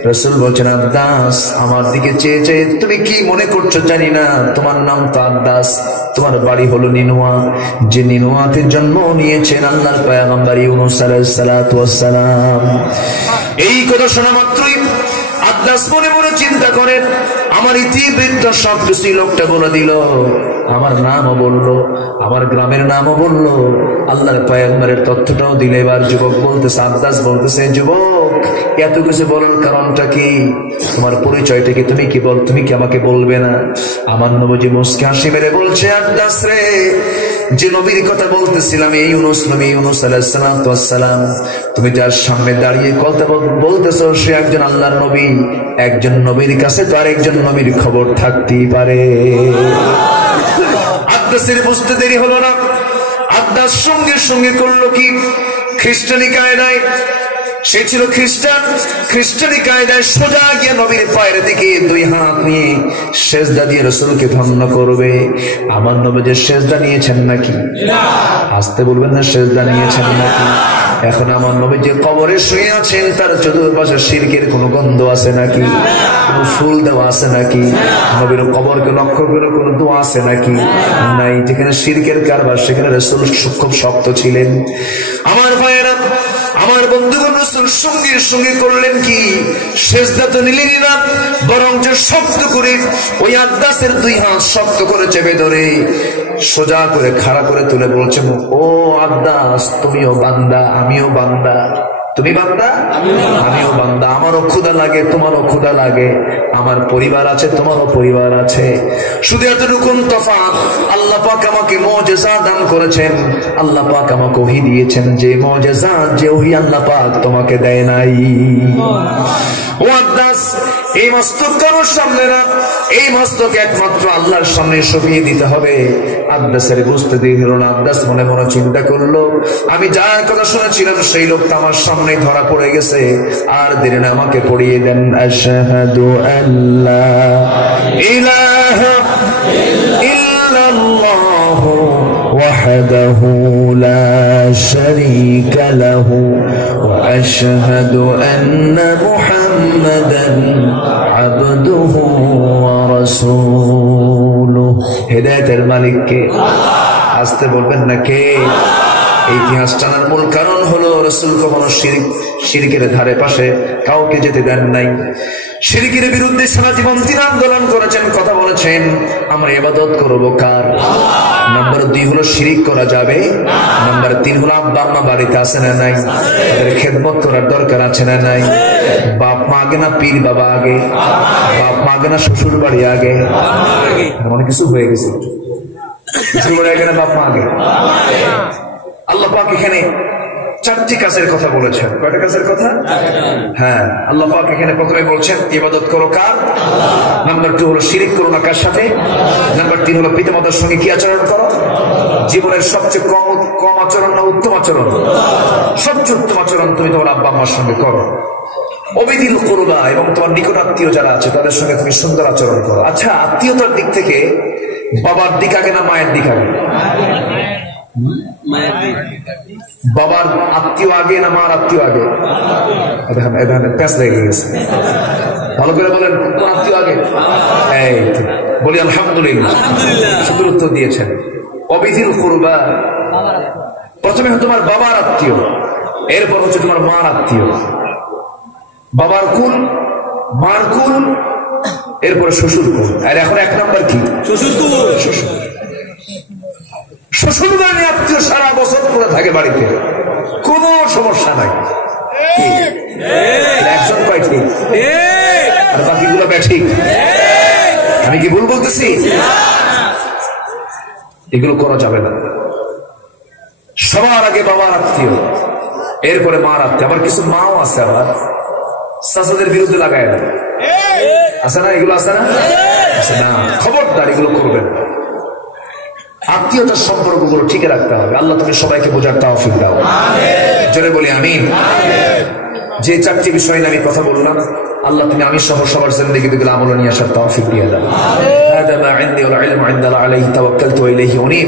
রাসূল বলছেন, আদ্দাস, আমার দিকে চেয়ে চেয়ে তুমি কি মনে করছো জানি না, তোমার নাম তো আদ্দাস, তোমার বাড়ি হলো নিনুয়া, যে নিনুয়াতে জন্ম নিয়েছেন আল্লাহর পয়গম্বর ইউনূস আলাইহিস সালাতু ওয়াস সালাম। এই কথা শোনা মাত্রই আদ্দাস মনে মনে চিন্তা করেন, আমার ইতিবৃত্ত সবকিছু লোকটা বলে দিল, আমার নামও বললো, আমার গ্রামের নামও বললো, আল্লাহর পয়গম্বরের তথ্যটাও দিলে। এবার যুবক বলতেছে, আদ্দাস বলতেছে, যুবক, এত কিছু বলার কারণটা কি? তোমার পরিচয়টা কি? তুমি কি তুমি কি আমাকে বলবে না? আমার নবীজি মুস্কি হাসি মেরে বলছে, আদ্দাস রে, যে নবীর কথা বলতেছিলাম, এই ইউনূস নবী, ইউনূস আলাইহিস সালাতু ওয়াস সালাম, তুমি যার সামনে দাঁড়িয়ে কথা বলতেছো, সে একজন আল্লাহর নবী। একজন নবীর কাছে তো আরেকজন নবীর খবর থাকতেই পারে। আদ্দাসের বুঝতে দেরি হলো না। আদ্দাস সঙ্গে সঙ্গে করলো কি? খ্রিস্টানি কায়দায়, সে ছিল খ্রিস্টান, খ্রিস্টানি কায়দায় সোজা গিয়ে নবীর পায়ের দিকে 2 হাত নিয়ে সেজদা দিয়ে রাসূলকে ধন্য করবে। আমার নবী যে সেজদা নিয়েছেন নাকি? আসতে বলবেন না, সেজদা নিয়েছেন নাকি? এখন আমার নবী যে কবরে শুয়ে আছেন, তার চতুর্পাশে শিরকের কোন গন্ধ আছে নাকি? কোন ফুল দেওয়া আছে নাকি? নবীর কবরকে লক্ষ্য করে কোন দোয়া আছে নাকি? নাই। যেখানে শিরকের কারবার, সেখানে রাসূল খুব শক্ত ছিলেন। আমার ভাইয়েরা, আমার বন্ধুগণ, রাসূল সঙ্গে সঙ্গে করলেন কি? সেজদা তো নিলেনই না, বরং যে শক্ত করে ওই আদ্দাসের 2 হাত শক্ত করে চেপে ধরে সোজা করে খাড়া করে তুলে বলছেন, ও আদ্দাস, তুমিও বান্দা, আমিও বান্দা। তুমি বান্দা, আমিও বান্দা। আমারও ক্ষুধা লাগে, তোমারও ক্ষুধা লাগে, আমার পরিবার আছে, তোমারও পরিবার আছে। শুধু এতটুকু তফাৎ, আল্লাহ পাক আমাকে মুজিজা দান করেছেন, আল্লাহ পাক আমাকে ওহী দিয়েছেন, যে মুজিজা, যে ওহী আল্লাহ পাক তোমাকে দেয় নাই। ও আদ্দাস, এই মস্তক কারোর সামনে না, এই মস্তক একমাত্র আল্লাহর সামনে সঁপিয়ে দিতে হবে। আদ্দাসের বুঝতে দেরি হলো না। আদ্দাস মনে মনে চিন্তা করলো, আমি যার কথা শুনেছিলাম সেই লোকটা আমার সামনে ধরা পড়ে গেছে, আর দেরি না, আমাকে পড়িয়ে দেন। আশহাদু আল্লা ইলাহা ইল্লাল্লাহু ওয়াহদাহু লা শারীকা লাহু ওয়া আশহাদু আন্না মুহাম্মাদান আবদুহু ওয়া রাসূলুহু। হেদায়েতের মালিক কে? আসতে বলবেন না কে? এই ইতিহাস জানার মূল কারণ হলো, রাসূল কখনো শিরকের ধারে পাশে কাউকে যেতে দেন নাই। শিরকের বিরুদ্ধে সারা জীবন তিনি আন্দোলন করেছেন, কথা বলেছেন, আমরা ইবাদত করব কার? নাম্বার 2 হলো শিরক করা যাবে। নাম্বার 3 হলো আব্বা আম্মা বাড়িতে আছে না নাই? তাদের খেদমত করার দরকার আছে না নাই? বাপ মা আগে না পীর বাবা আগে? বাপ মা আগে না শ্বশুর বাড়ি আগে? অনেক কিছু হয়ে গেছে। বাপ মা আগে। আল্লাহ পাক এখানে 4টি কাজের কথা বলেছেন। কয়টা কাজের কথা? হ্যাঁ, আল্লাহ পাক এখানে প্রথমে বলছেন ইবাদত করো কার? নাম্বার 2 হলো শিরক করো না কার সাথে? নাম্বার 3 হলো পিতামাতার সঙ্গে কি আচরণ করো? জীবনের সবচেয়ে কম আচরণ না উত্তম আচরণ? সবচেয়ে উত্তম আচরণ তুমি তোমার আব্বা আম্মার সঙ্গে করো। অবিদিল করবা, এবং তোমার নিকট আত্মীয় যারা আছে তাদের সঙ্গে তুমি সুন্দর আচরণ করো। আচ্ছা, আত্মীয়তার দিক থেকে বাবার দিক আগে না মায়ের দিক আগে? বাবার আত্মীয় আগে না মার আত্মীয় আগে? প্যাঁচ লেগে গেছে। ভালো করে বলেন, কোন আত্মীয় আগে? এই বলি আলহামদুলিল্লাহ, সুন্দর উত্তর দিয়েছেন। অবিধিল কুরবা, প্রথমে হচ্ছে তোমার বাবার আত্মীয়, এরপর হচ্ছে তোমার মার আত্মীয়। বাবার কুল, মার কুল, এরপরে শ্বশুর কুল। আর এখন 1 নাম্বার কি? শ্বশুর কুল। শ্বশুরবাড়ি নিয়ে আত্মীয় সারা বছর করে থাকে বাড়িতে, কোনো সমস্যা নাই। একজন কয় ঠিক, আর বাকিগুলো ব্যাঠিক। আমি কি ভুল বলতেছি? এগুলো করা যাবে না। সবার আগে বাবার আত্মীয়, এরপরে মার আত্মীয়। আবার কিছু মাও আছে আবার চাচাদের বিরুদ্ধে লাগায় না, আছে না? এগুলো আছে না? আছে না। খবরদার এগুলো করবেন। আত্মীয়তার সম্পর্কগুলো ঠিক রাখতে হবে। আল্লাহ তুমি সবাইকে বোঝার তৌফিক দাও, জোরে বলি আমিন। যে চারটি বিষয় নিয়ে আমি কথা বললাম, আল্লাহ তুমি আমি সহ সবার জিন্দেগিতে আমল নিয়ে আসার তৌফিক দিয়ে দাও। হাদা মা ইনদি ওয়াল ইলমু ইনদাল্লাহি আলাইহি তাওয়াক্কালতু ওয়া ইলাইহি উনীব।